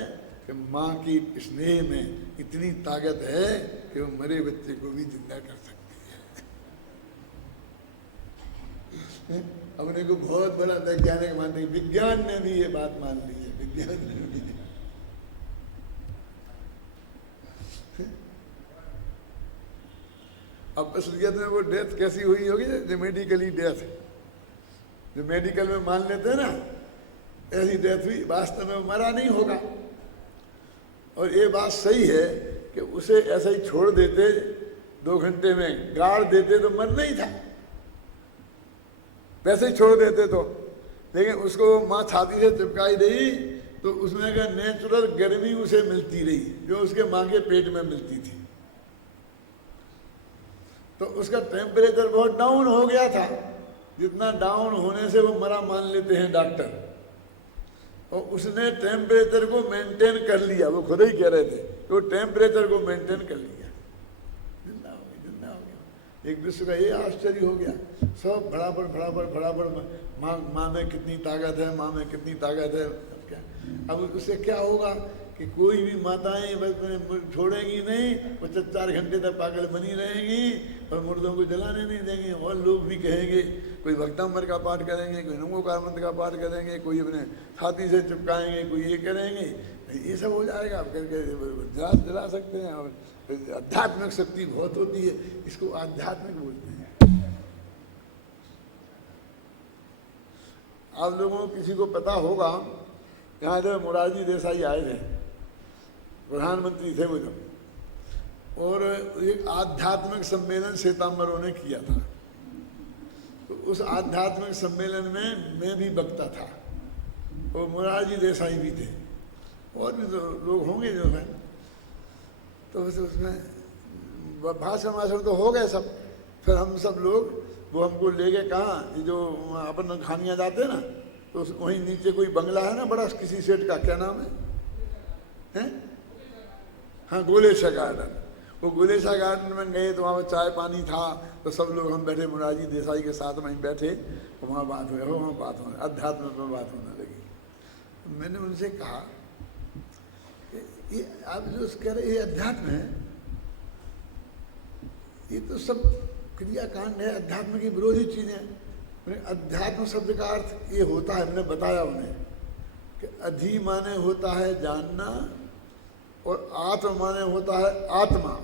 कि माँ की स्नेह में इतनी ताकत है कि वो मरे बच्चे को भी जिंदा कर सकती है। अपने को बहुत बड़ा वैज्ञानिक मानते हैं, विज्ञान ने भी ये बात मान ली है, विज्ञान ने भी। अब असलियत में वो डेथ कैसी हुई होगी? जो मेडिकली डेथ, जो मेडिकल में मान लेते हैं ना, ऐसी डेथ हुई। वास्तव में मरा नहीं होगा। और ये बात सही है कि उसे ऐसा ही छोड़ देते, 2 घंटे में गाड़ देते तो मरना ही था, वैसे ही छोड़ देते तो। लेकिन उसको माँ छाती से चिपकाई रही तो उसमें का नेचुरल गर्मी उसे मिलती रही जो उसके माँ के पेट में मिलती थी। तो उसका टेम्परेचर बहुत डाउन हो गया था, जितना डाउन होने से वो मरा मान लेते हैं डॉक्टर। और उसने टेम्परेचर को मेंटेन कर लिया, वो खुद ही कह रहे थे कि वो टेम्परेचर को मेंटेन कर लिया, जिंदा हो गया, जिंदा हो गया। एक विश्व का ये आश्चर्य हो गया, सब बराबर बराबर बराबर, माँ में कितनी ताकत है, माँ में कितनी ताकत है। क्या अब उससे क्या होगा कि कोई भी माताएं बस छोड़ेंगी नहीं, वो 4 घंटे तक पागल बनी रहेंगी और मुर्दों को जलाने नहीं देंगे। और लोग भी कहेंगे, कोई भक्तांबर का पाठ करेंगे, कोई नमोकार मंत्र का पाठ करेंगे, कोई अपने छाती से चिपकाएंगे, कोई ये करेंगे, ये सब हो जाएगा। आप करके जला सकते हैं। और आध्यात्मिक शक्ति बहुत होती है, इसको आध्यात्मिक बोलते हैं। आप लोगों को किसी को पता होगा, यहाँ जब मोरारजी देसाई आए थे, प्रधानमंत्री थे वो जब, और एक आध्यात्मिक सम्मेलन श्वेतांबरों ने किया था। तो उस आध्यात्मिक सम्मेलन में मैं भी वक्ता था और मोरारजी देसाई भी थे, और भी तो लोग होंगे जो है। तो उसमें भाषण तो हो गए सब। फिर हम सब लोग, वो हमको ले गए कहाँ, ये जो अपन खानियाँ जाते हैं ना, तो वहीं नीचे कोई बंगला है ना बड़ा, किसी सेठ का, क्या नाम है? हाँ, गोलेशा गार्डन। वो गोलेशा गार्डन में गए तो वहाँ पर चाय पानी था, तो सब लोग हम बैठे, मोरारजी देसाई के साथ वहीं बैठे, तो वहाँ बात हुई, वहाँ बात होने, अध्यात्म में बात होने लगी। मैंने उनसे कहा ये आप जो कह रहे ये अध्यात्म है, ये तो सब क्रियाकांड है, अध्यात्म की विरोधी चीजें। अध्यात्म शब्द का अर्थ ये होता है, मैंने बताया उन्हें कि अधि माने होता है जानना और आत्म माने होता है आत्मा।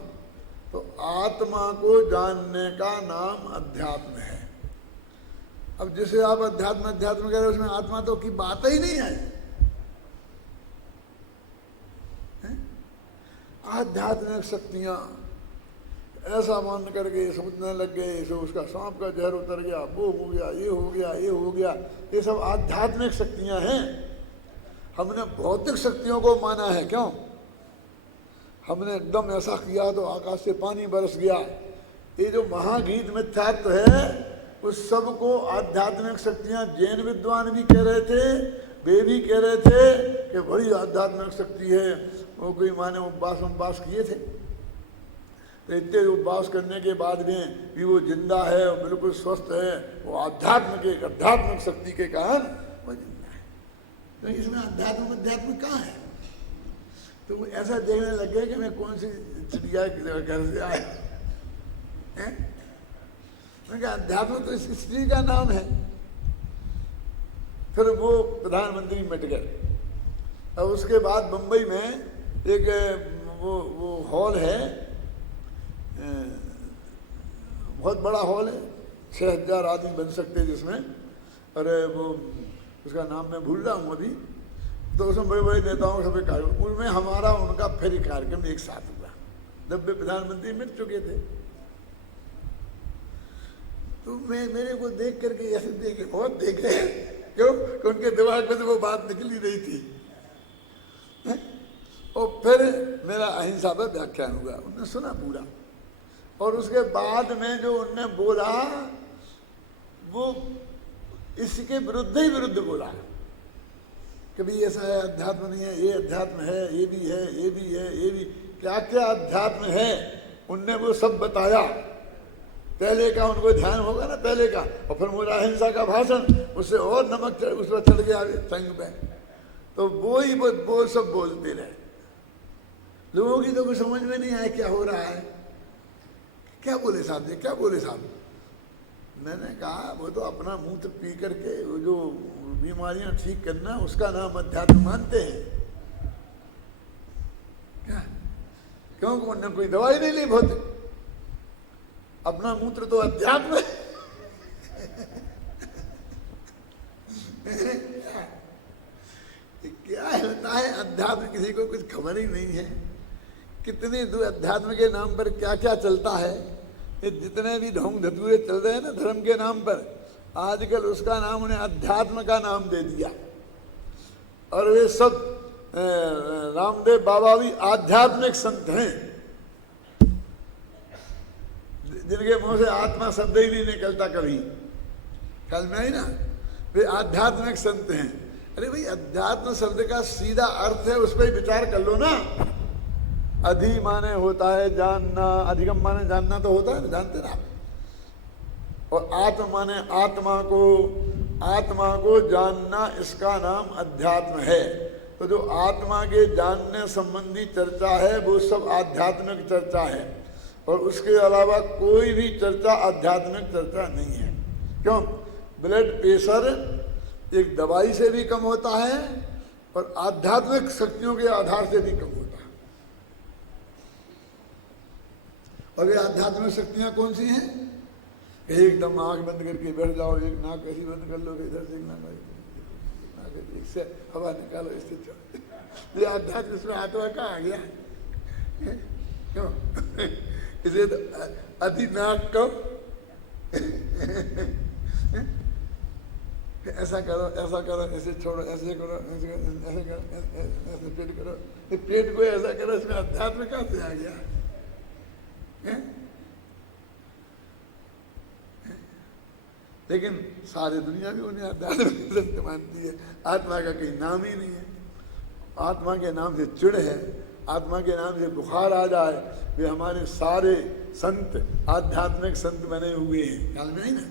तो आत्मा को जानने का नाम अध्यात्म है। अब जिसे आप अध्यात्म अध्यात्म कह रहे हो, उसमें आत्मा तो की बात ही नहीं है। आध्यात्मिक शक्तियां ऐसा मान करके समझने लग गए, जैसे उसका सांप का जहर उतर गया, वो हो गया, ये हो गया, ये हो गया, ये सब आध्यात्मिक शक्तियां हैं। हमने भौतिक शक्तियों को माना है। क्यों? हमने एकदम ऐसा किया तो आकाश से पानी बरस गया। ये जो महागीत मिथ्यात्व है, उस सब को आध्यात्मिक शक्तियां जैन विद्वान भी कह रहे थे, वे भी कह रहे थे कि बड़ी आध्यात्मिक शक्ति है। वो कोई माने उपवास किए थे, तो इतने उपवास करने के बाद में भी वो जिंदा है और बिल्कुल स्वस्थ है। वो आध्यात्मिक शक्ति के कारण वो जिंदा है। तो इसमें अध्यात्म कहाँ है? तो वो ऐसा देखने लग गए कि मैं कौन सी चिड़िया घर से आया। मैं कहा अध्यात्म तो इस स्त्री का नाम है। फिर वो प्रधानमंत्री मिट गए। अब उसके बाद मुंबई में एक वो हॉल है, बहुत बड़ा हॉल है, 6000 आदमी बन सकते हैं जिसमें, और वो उसका नाम मैं भूल रहा हूँ अभी। तो उसमें बड़े बड़े नेताओं सभी कार्यक्रम, उनमें हमारा उनका फिर कार्यक्रम एक साथ हुआ। 90 प्रधानमंत्री मिट चुके थे। तो मेरे को देख करके ऐसे देखे, बहुत देखे, क्यों? उनके दिमाग में तो वो बात निकली रही थी। और फिर मेरा अहिंसा पर व्याख्यान हुआ, उन्होंने सुना पूरा। और उसके बाद में जो उनने बोला, वो इसके विरुद्ध बोला कि भाई ऐसा है, अध्यात्म नहीं है, ये अध्यात्म है, ये भी है, ये भी है, ये भी क्या क्या अध्यात्म है, उनने वो सब बताया। पहले का उनको ध्यान होगा ना, पहले का। और फिर मेरा अहिंसा का भाषण, उससे और नमक उस पर चढ़ गया संग में। तो वो सब बोलते रहे। लोगों की तो कुछ समझ में नहीं आया क्या हो रहा है। क्या बोले साहब जी, क्या बोले साहब? मैंने कहा वो तो अपना मूत्र पी करके वो जो बीमारियां ठीक करना, उसका नाम अध्यात्म मानते हैं क्या? क्यों? उन्होंने कोई दवाई नहीं ली भौतिक, अपना मूत्र तो अध्यात्म है। क्या होता है अध्यात्म, किसी को कुछ खबर ही नहीं है। कितने अध्यात्म के नाम पर क्या क्या चलता है। ये जितने भी ढोंग धतूरे चल रहे हैं ना धर्म के नाम पर, आजकल उसका नाम उन्हें अध्यात्म का नाम दे दिया। और वे सब रामदेव बाबा भी आध्यात्मिक संत हैं, जिनके मुंह से आत्मा शब्द ही नहीं निकलता कभी। कल में ही ना, वे आध्यात्मिक संत हैं। अरे भाई, अध्यात्म शब्द का सीधा अर्थ है, उस पर विचार कर लो ना। अधि माने होता है जानना, अधिगम माने जानना तो होता है ना, जानते ना आप। और आत्मा माने आत्मा को जानना, इसका नाम अध्यात्म है। तो जो आत्मा के जानने संबंधी चर्चा है वो सब आध्यात्मिक चर्चा है, और उसके अलावा कोई भी चर्चा आध्यात्मिक चर्चा नहीं है। क्यों? ब्लड प्रेशर एक दवाई से भी कम होता है और आध्यात्मिक शक्तियों के आधार से भी कम होता है। और ये आध्यात्मिक शक्तियां कौन सी हैं? एकदम आंख बंद करके बैठ जाओ, एक नाक ऐसी बंद कर लो, इधर से नाक इससे हवा निकालो, इससे चलो। ये आध्यात्म, इसमें आत्मा कहाँ आ गया? क्यों? इसे तो अति नाक को ऐसा करो, ऐसे छोड़ो, ऐसे करो, ऐसे करो, ऐसे पेट करो, पेट को ऐसा करो, इसमें अध्यात्म कहाँ से आ गया? लेकिन सारी दुनिया भी उन्हें अध्यात्म सत्य मानती है। आत्मा का कहीं नाम ही नहीं है। आत्मा के नाम से चिढ़ है, आत्मा के नाम से बुखार आ जाए। वे हमारे सारे संत आध्यात्मिक संत बने हुए हैं, ख्याल में नहीं ना?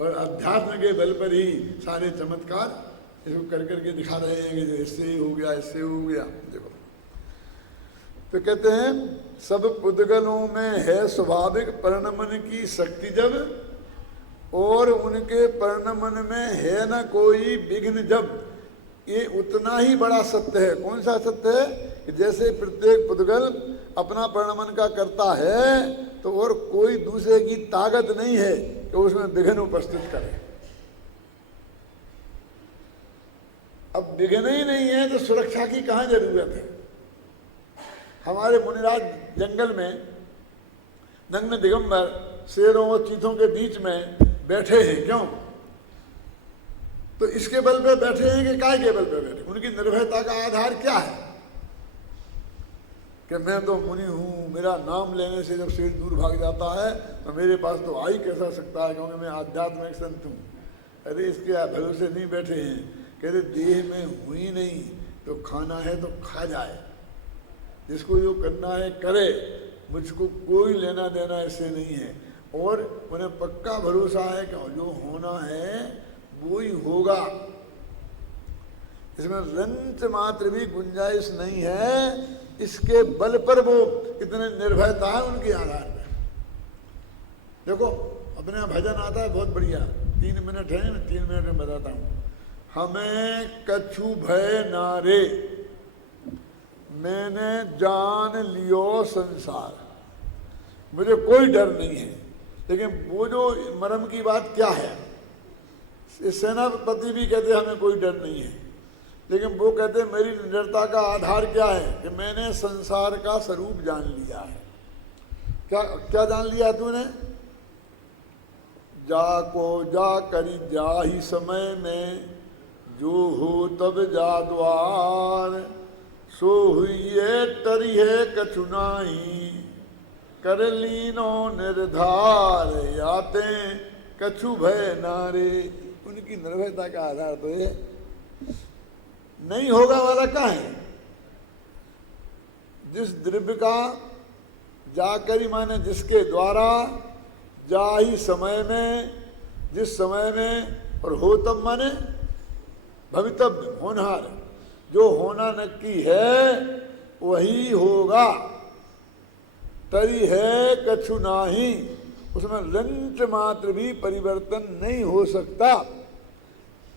और अध्यात्म के बल पर ही सारे चमत्कार इसको कर करके दिखा रहे हैं कि इससे ही हो गया, इससे हो गया। देखो तो कहते हैं सब पुद्गलों में है स्वाभाविक परिणमन की शक्ति जब, और उनके परिणमन में है न कोई विघ्न जब। ये उतना ही बड़ा सत्य है। कौन सा सत्य है? कि जैसे प्रत्येक पुद्गल अपना परिणमन का करता है, तो और कोई दूसरे की ताकत नहीं है कि उसमें विघ्न उपस्थित करे। अब विघ्न ही नहीं है तो सुरक्षा की कहाँ जरूरत है? हमारे मुनिराज जंगल में नग्न दिगंबर शेरों और चीतों के बीच में बैठे हैं। क्यों? तो इसके बल पे बैठे हैं कि काय के बल पे बैठे? उनकी निर्भयता का आधार क्या है? कि मैं तो मुनि हूँ, मेरा नाम लेने से जब शेर दूर भाग जाता है तो मेरे पास तो आ ही कैसा सकता है, क्योंकि मैं आध्यात्मिक संत हूँ। अरे इसके भरोसे नहीं बैठे हैं। कहते देह में हुई नहीं तो खाना है तो खा जाए, जिसको जो करना है करे, मुझको कोई लेना देना इससे नहीं है। और उन्हें पक्का भरोसा है कि जो होना है वो ही होगा, इसमें रंच मात्र भी गुंजाइश नहीं है। इसके बल पर वो इतने निर्भयता है उनके आधार पर। देखो अपने यहाँ भजन आता है बहुत बढ़िया, 3 मिनट है, मैं 3 मिनट में बताता हूँ। हमें कछु भय नारे, मैंने जान लियो संसार। मुझे कोई डर नहीं है। लेकिन वो जो मरम की बात क्या है? सेनापति भी कहते हमें कोई डर नहीं है, लेकिन वो कहते मेरी निडरता का आधार क्या है? कि मैंने संसार का स्वरूप जान लिया है। क्या क्या जान लिया तूने? जाको जा करी जा ही समय में, जो हो तब जा द्वार। सो हुई तरी है कछु नाही, कर लीनो निर्धार। याते कछु भय नारे। उनकी निर्भयता का आधार तो ये नहीं होगा वाला कहाँ है? जिस द्रव्य का जाकर ही माने जिसके द्वारा, जा ही समय में, जिस समय में, और हो तब माने भवितव्य होनहार। जो होना नक्की है वही होगा। तरी है कछु नाही, उसमें रंच मात्र भी परिवर्तन नहीं हो सकता।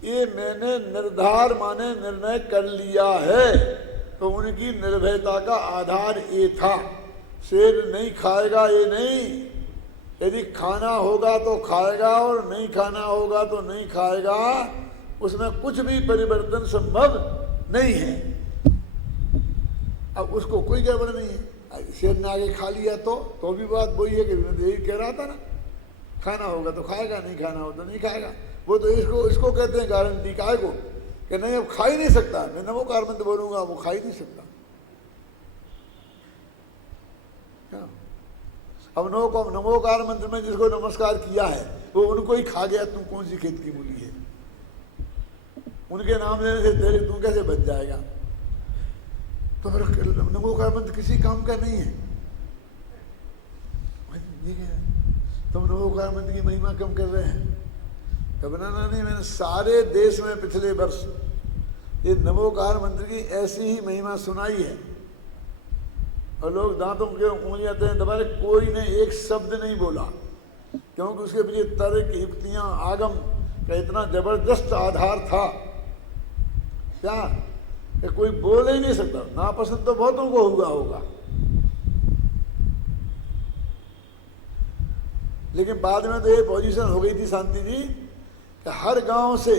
ये मैंने निर्धार माने निर्णय कर लिया है। तो उनकी निर्भयता का आधार ये था। शेर नहीं खाएगा ये नहीं, यदि खाना होगा तो खाएगा और नहीं खाना होगा तो नहीं खाएगा, उसमें कुछ भी परिवर्तन संभव नहीं है। अब उसको कोई गड़बड़ नहीं है। शेर ने आगे खा लिया तो भी बात वही है कि यही कह रहा था ना, खाना होगा तो खाएगा, नहीं खाना होगा तो नहीं खाएगा। वो तो इसको कहते हैं गारंटी काय को, कि नहीं अब खा ही नहीं सकता, मैं नमोकार मंत्र बोलूंगा वो खा ही नहीं सकता। अब नमोकार मंत्र में जिसको नमस्कार किया है वो उनको ही खा गया, तुम कौन सी खेत की मूली है? उनके नाम लेने से तेरे तू कैसे बच जाएगा? तो फिर नमोकार मंत्र किसी काम का नहीं है। तुम नमोकार मंत्र की महिमा कम कर रहे हैं। तो बनाना नहीं, मैंने सारे देश में पिछले वर्ष ये नमोकार मंत्र की ऐसी ही महिमा सुनाई है और लोग दांतों के उंगलियां दबा रहे, कोई ने एक शब्द नहीं बोला, क्योंकि उसके पीछे तर्क युक्तियां आगम का इतना जबरदस्त आधार था क्या कि कोई बोल ही नहीं सकता। नापसंद तो बहुतों को हुआ होगा, लेकिन बाद में तो ये पोजीशन हो गई थी शांति जी कि हर गांव से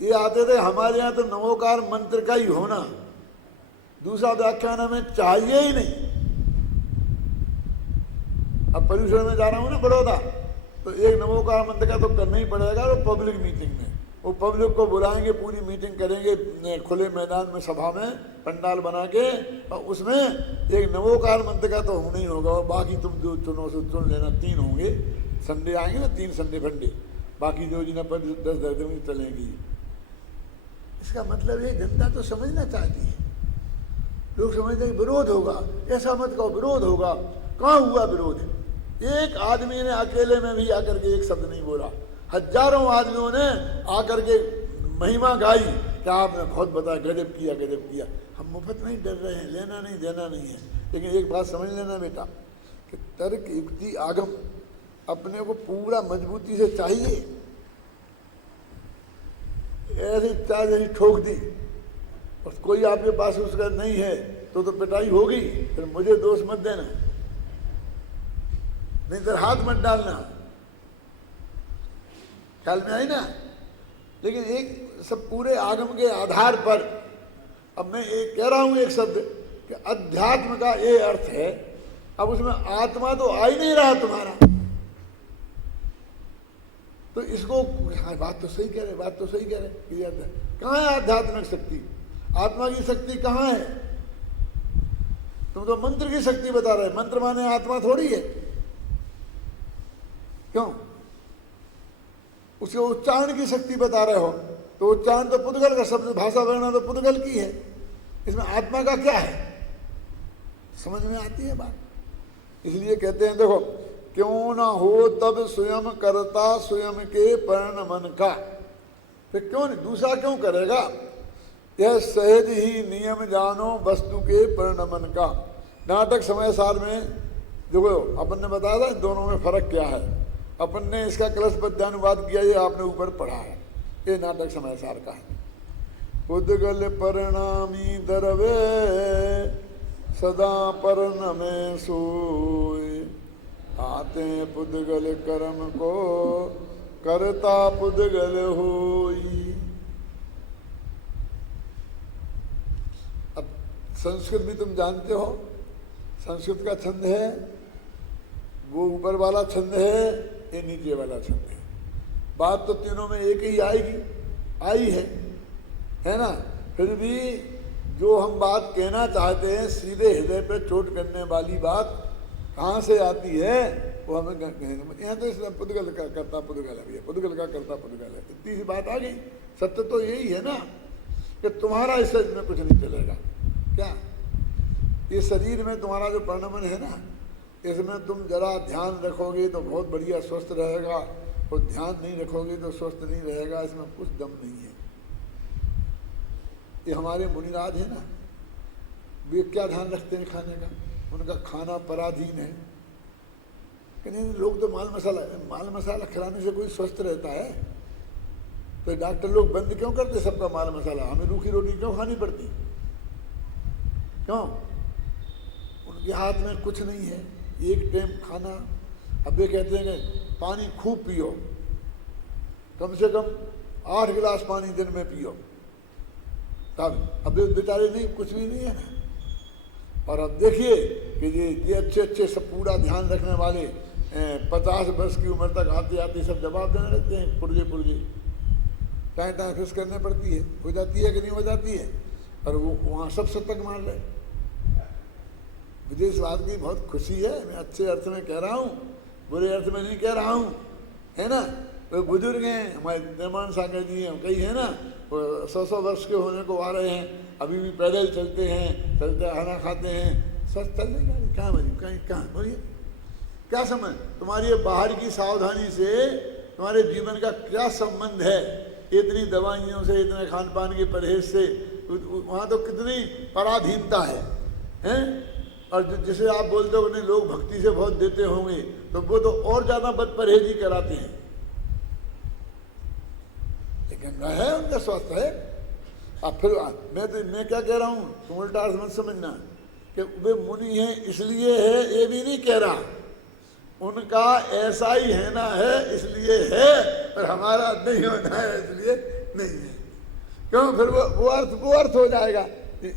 ये आते थे, हमारे यहाँ तो नमोकार मंत्र का ही होना, दूसरा व्याख्यान हमें चाहिए ही नहीं। अब पर्यूषण में जा रहा हूँ ना बड़ौदा, तो एक नमोकार मंत्र का तो करना ही पड़ेगा। और पब्लिक मीटिंग में वो पब्लिक को बुलाएंगे, पूरी मीटिंग करेंगे खुले मैदान में, सभा में पंडाल बना के, और उसमें एक नमोकार मंत्र का तो होना ही होगा। और बाकी तुम जो चुनो से चुन लेना, 3 होंगे, संडे आएंगे ना, 3 संडे फंडे, बाकी जो जिन्हें पर 10 दिन चलेंगी। इसका मतलब ये जनता तो समझना चाहती है, लोग समझते हैं विरोध होगा, ऐसा मत कहो विरोध होगा। कहाँ हुआ विरोध? एक आदमी ने अकेले में भी आकर के एक शब्द नहीं बोला, हजारों आदमियों ने आकर के महिमा गाई कि आपने बहुत बताया, गजब किया गजब किया। हम मुफ्त नहीं डर रहे हैं, लेना नहीं देना नहीं है, लेकिन एक बात समझ लेना बेटा कि तर्क युक्ति आगम अपने को पूरा मजबूती से चाहिए। ऐसी चार जैसी ठोक दी और कोई आपके पास उसका नहीं है तो पिटाई होगी, फिर मुझे दोष मत देना, नहीं तो हाथ मत डालना। ख्याल में आई ना? लेकिन एक सब पूरे आगम के आधार पर अब मैं एक कह रहा हूं एक शब्द कि अध्यात्म का ये अर्थ है। अब उसमें आत्मा तो आ ही नहीं रहा तुम्हारा, तो इसको हाँ, बात तो सही कह रहे, बात तो सही कह रहे। कहाँ है आध्यात्मिक शक्ति? आत्मा की शक्ति कहाँ है? तुम तो मंत्र की शक्ति बता रहे, मंत्र माने आत्मा थोड़ी है। क्यों? उसके उच्चारण की शक्ति बता रहे हो, तो उच्चारण तो पुद्गल का शब्द, भाषा वर्णना तो पुद्गल की है, इसमें आत्मा का क्या है? समझ में आती है बात? इसलिए कहते हैं देखो, क्यों ना हो तब स्वयं करता स्वयं के परिणमन का। फिर क्यों नहीं, दूसरा क्यों करेगा? यह सहज ही नियम जानो वस्तु के परिणमन का। नाटक समय सार में देखो अपन ने बताया था दोनों में फर्क क्या है। अपन ने इसका कलशबद्ध अनुवाद किया, ये आपने ऊपर पढ़ा है, ये नाटक समय सार का है। पुद्गल परिणामी दरवे सदा परिणमे सोए, आते पुद्गल कर्म को करता पुद्गल होई। अब संस्कृत भी तुम जानते हो, संस्कृत का छंद है, वो ऊपर वाला छंद है, ये नीचे वाला छंद है। बात तो तीनों में एक ही आएगी, आई है ना? फिर भी जो हम बात कहना चाहते हैं सीधे हृदय पे चोट करने वाली बात कहाँ से आती है वो हमें यहाँ तो इसमें पुद्गल का करता पुद्गल है, पुद्गल का करता पुद्गल है, इतनी सी बात आ गई। सत्य तो यही है ना कि तुम्हारा इस शरीर में कुछ नहीं चलेगा। क्या ये शरीर में तुम्हारा जो परिणमन है ना, इसमें तुम जरा ध्यान रखोगे तो बहुत बढ़िया स्वस्थ रहेगा, और ध्यान नहीं रखोगे तो स्वस्थ नहीं रहेगा। इसमें कुछ दम नहीं है। ये हमारे मुनिराज है ना, वे क्या ध्यान रखते हैं खाने का? उनका खाना पराधीन है कि नहीं? लोग तो माल मसाला खिलाने से कोई स्वस्थ रहता है? तो डॉक्टर लोग बंद क्यों करते सबका माल मसाला? हमें रूखी रोटी क्यों खानी पड़ती? क्यों? उनके हाथ में कुछ नहीं है, एक टाइम खाना। अब वे कहते हैं कि पानी खूब पियो, कम से कम 8 गिलास पानी दिन में पियो, तब अब बेचारे नहीं, कुछ भी नहीं है ना। और अब देखिए कि ये अच्छे सब पूरा ध्यान रखने वाले 50 वर्ष की उम्र तक आते आते सब जवाब देने लगते हैं, पुर्जे टाइम फिस करने पड़ती है, हो जाती है कि नहीं हो जाती है, और वो वहाँ सब सतर्क मान रहे। मुझे इस बात की बहुत खुशी है, मैं अच्छे अर्थ में कह रहा हूँ, बुरे अर्थ में नहीं कह रहा हूँ, है ना। तो बुजुर्ग हैं हमारे निर्माण सागर जी हैं, कई है ना 100 वर्ष के होने को आ रहे हैं, अभी भी पैदल चलते हैं, चलते खाना खाते हैं, सब चलने का कहाँ बनी, कहीं कहाँ बोलिए क्या समझ, तुम्हारी ये बाहर की सावधानी से तुम्हारे जीवन का क्या संबंध है? इतनी दवाइयों से, इतने खान पान के परहेज से, वहाँ तो कितनी पराधीनता है, हैं? और जिसे आप बोलते हो नहीं लोग भक्ति से बहुत देते होंगे, तो वो तो और ज्यादा बद परहेजी कराते हैं। लेकिन है उनका स्वास्थ्य है। अब फिर मैं क्या कह रहा हूँ, तुम उल्टा अर्थ मत समझना कि वे मुनि हैं इसलिए है, ये भी नहीं कह रहा। उनका ऐसा ही है ना है इसलिए है, पर हमारा नहीं होना है इसलिए नहीं है। क्यों? फिर वो अर्थ हो जाएगा।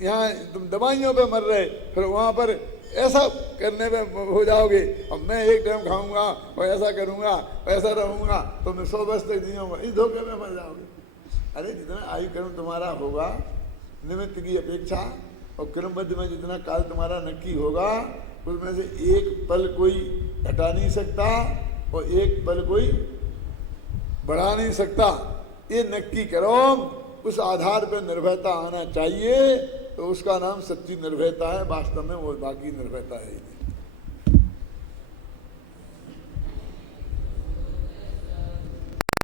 यहाँ तुम दवाइयों पे मर रहे, फिर वहाँ पर ऐसा करने पे हो जाओगे, अब मैं एक टाइम खाऊंगा और ऐसा करूंगा, ऐसा रहूंगा, तो मैं 100 वर्ष तक जीऊंगा, इस धोखे में मर जाओगे। अरे जितना आयु कर्म तुम्हारा होगा, निमित्त की अपेक्षा और क्रमबद्ध में जितना काल तुम्हारा नक्की होगा, उसमें से एक पल कोई घटा नहीं सकता और एक पल कोई बढ़ा नहीं सकता। ये नक्की करो, उस आधार पर निर्भयता आना चाहिए, तो उसका नाम सच्ची निर्भयता है। वास्तव में वो बाकी निर्भयता है ही नहीं।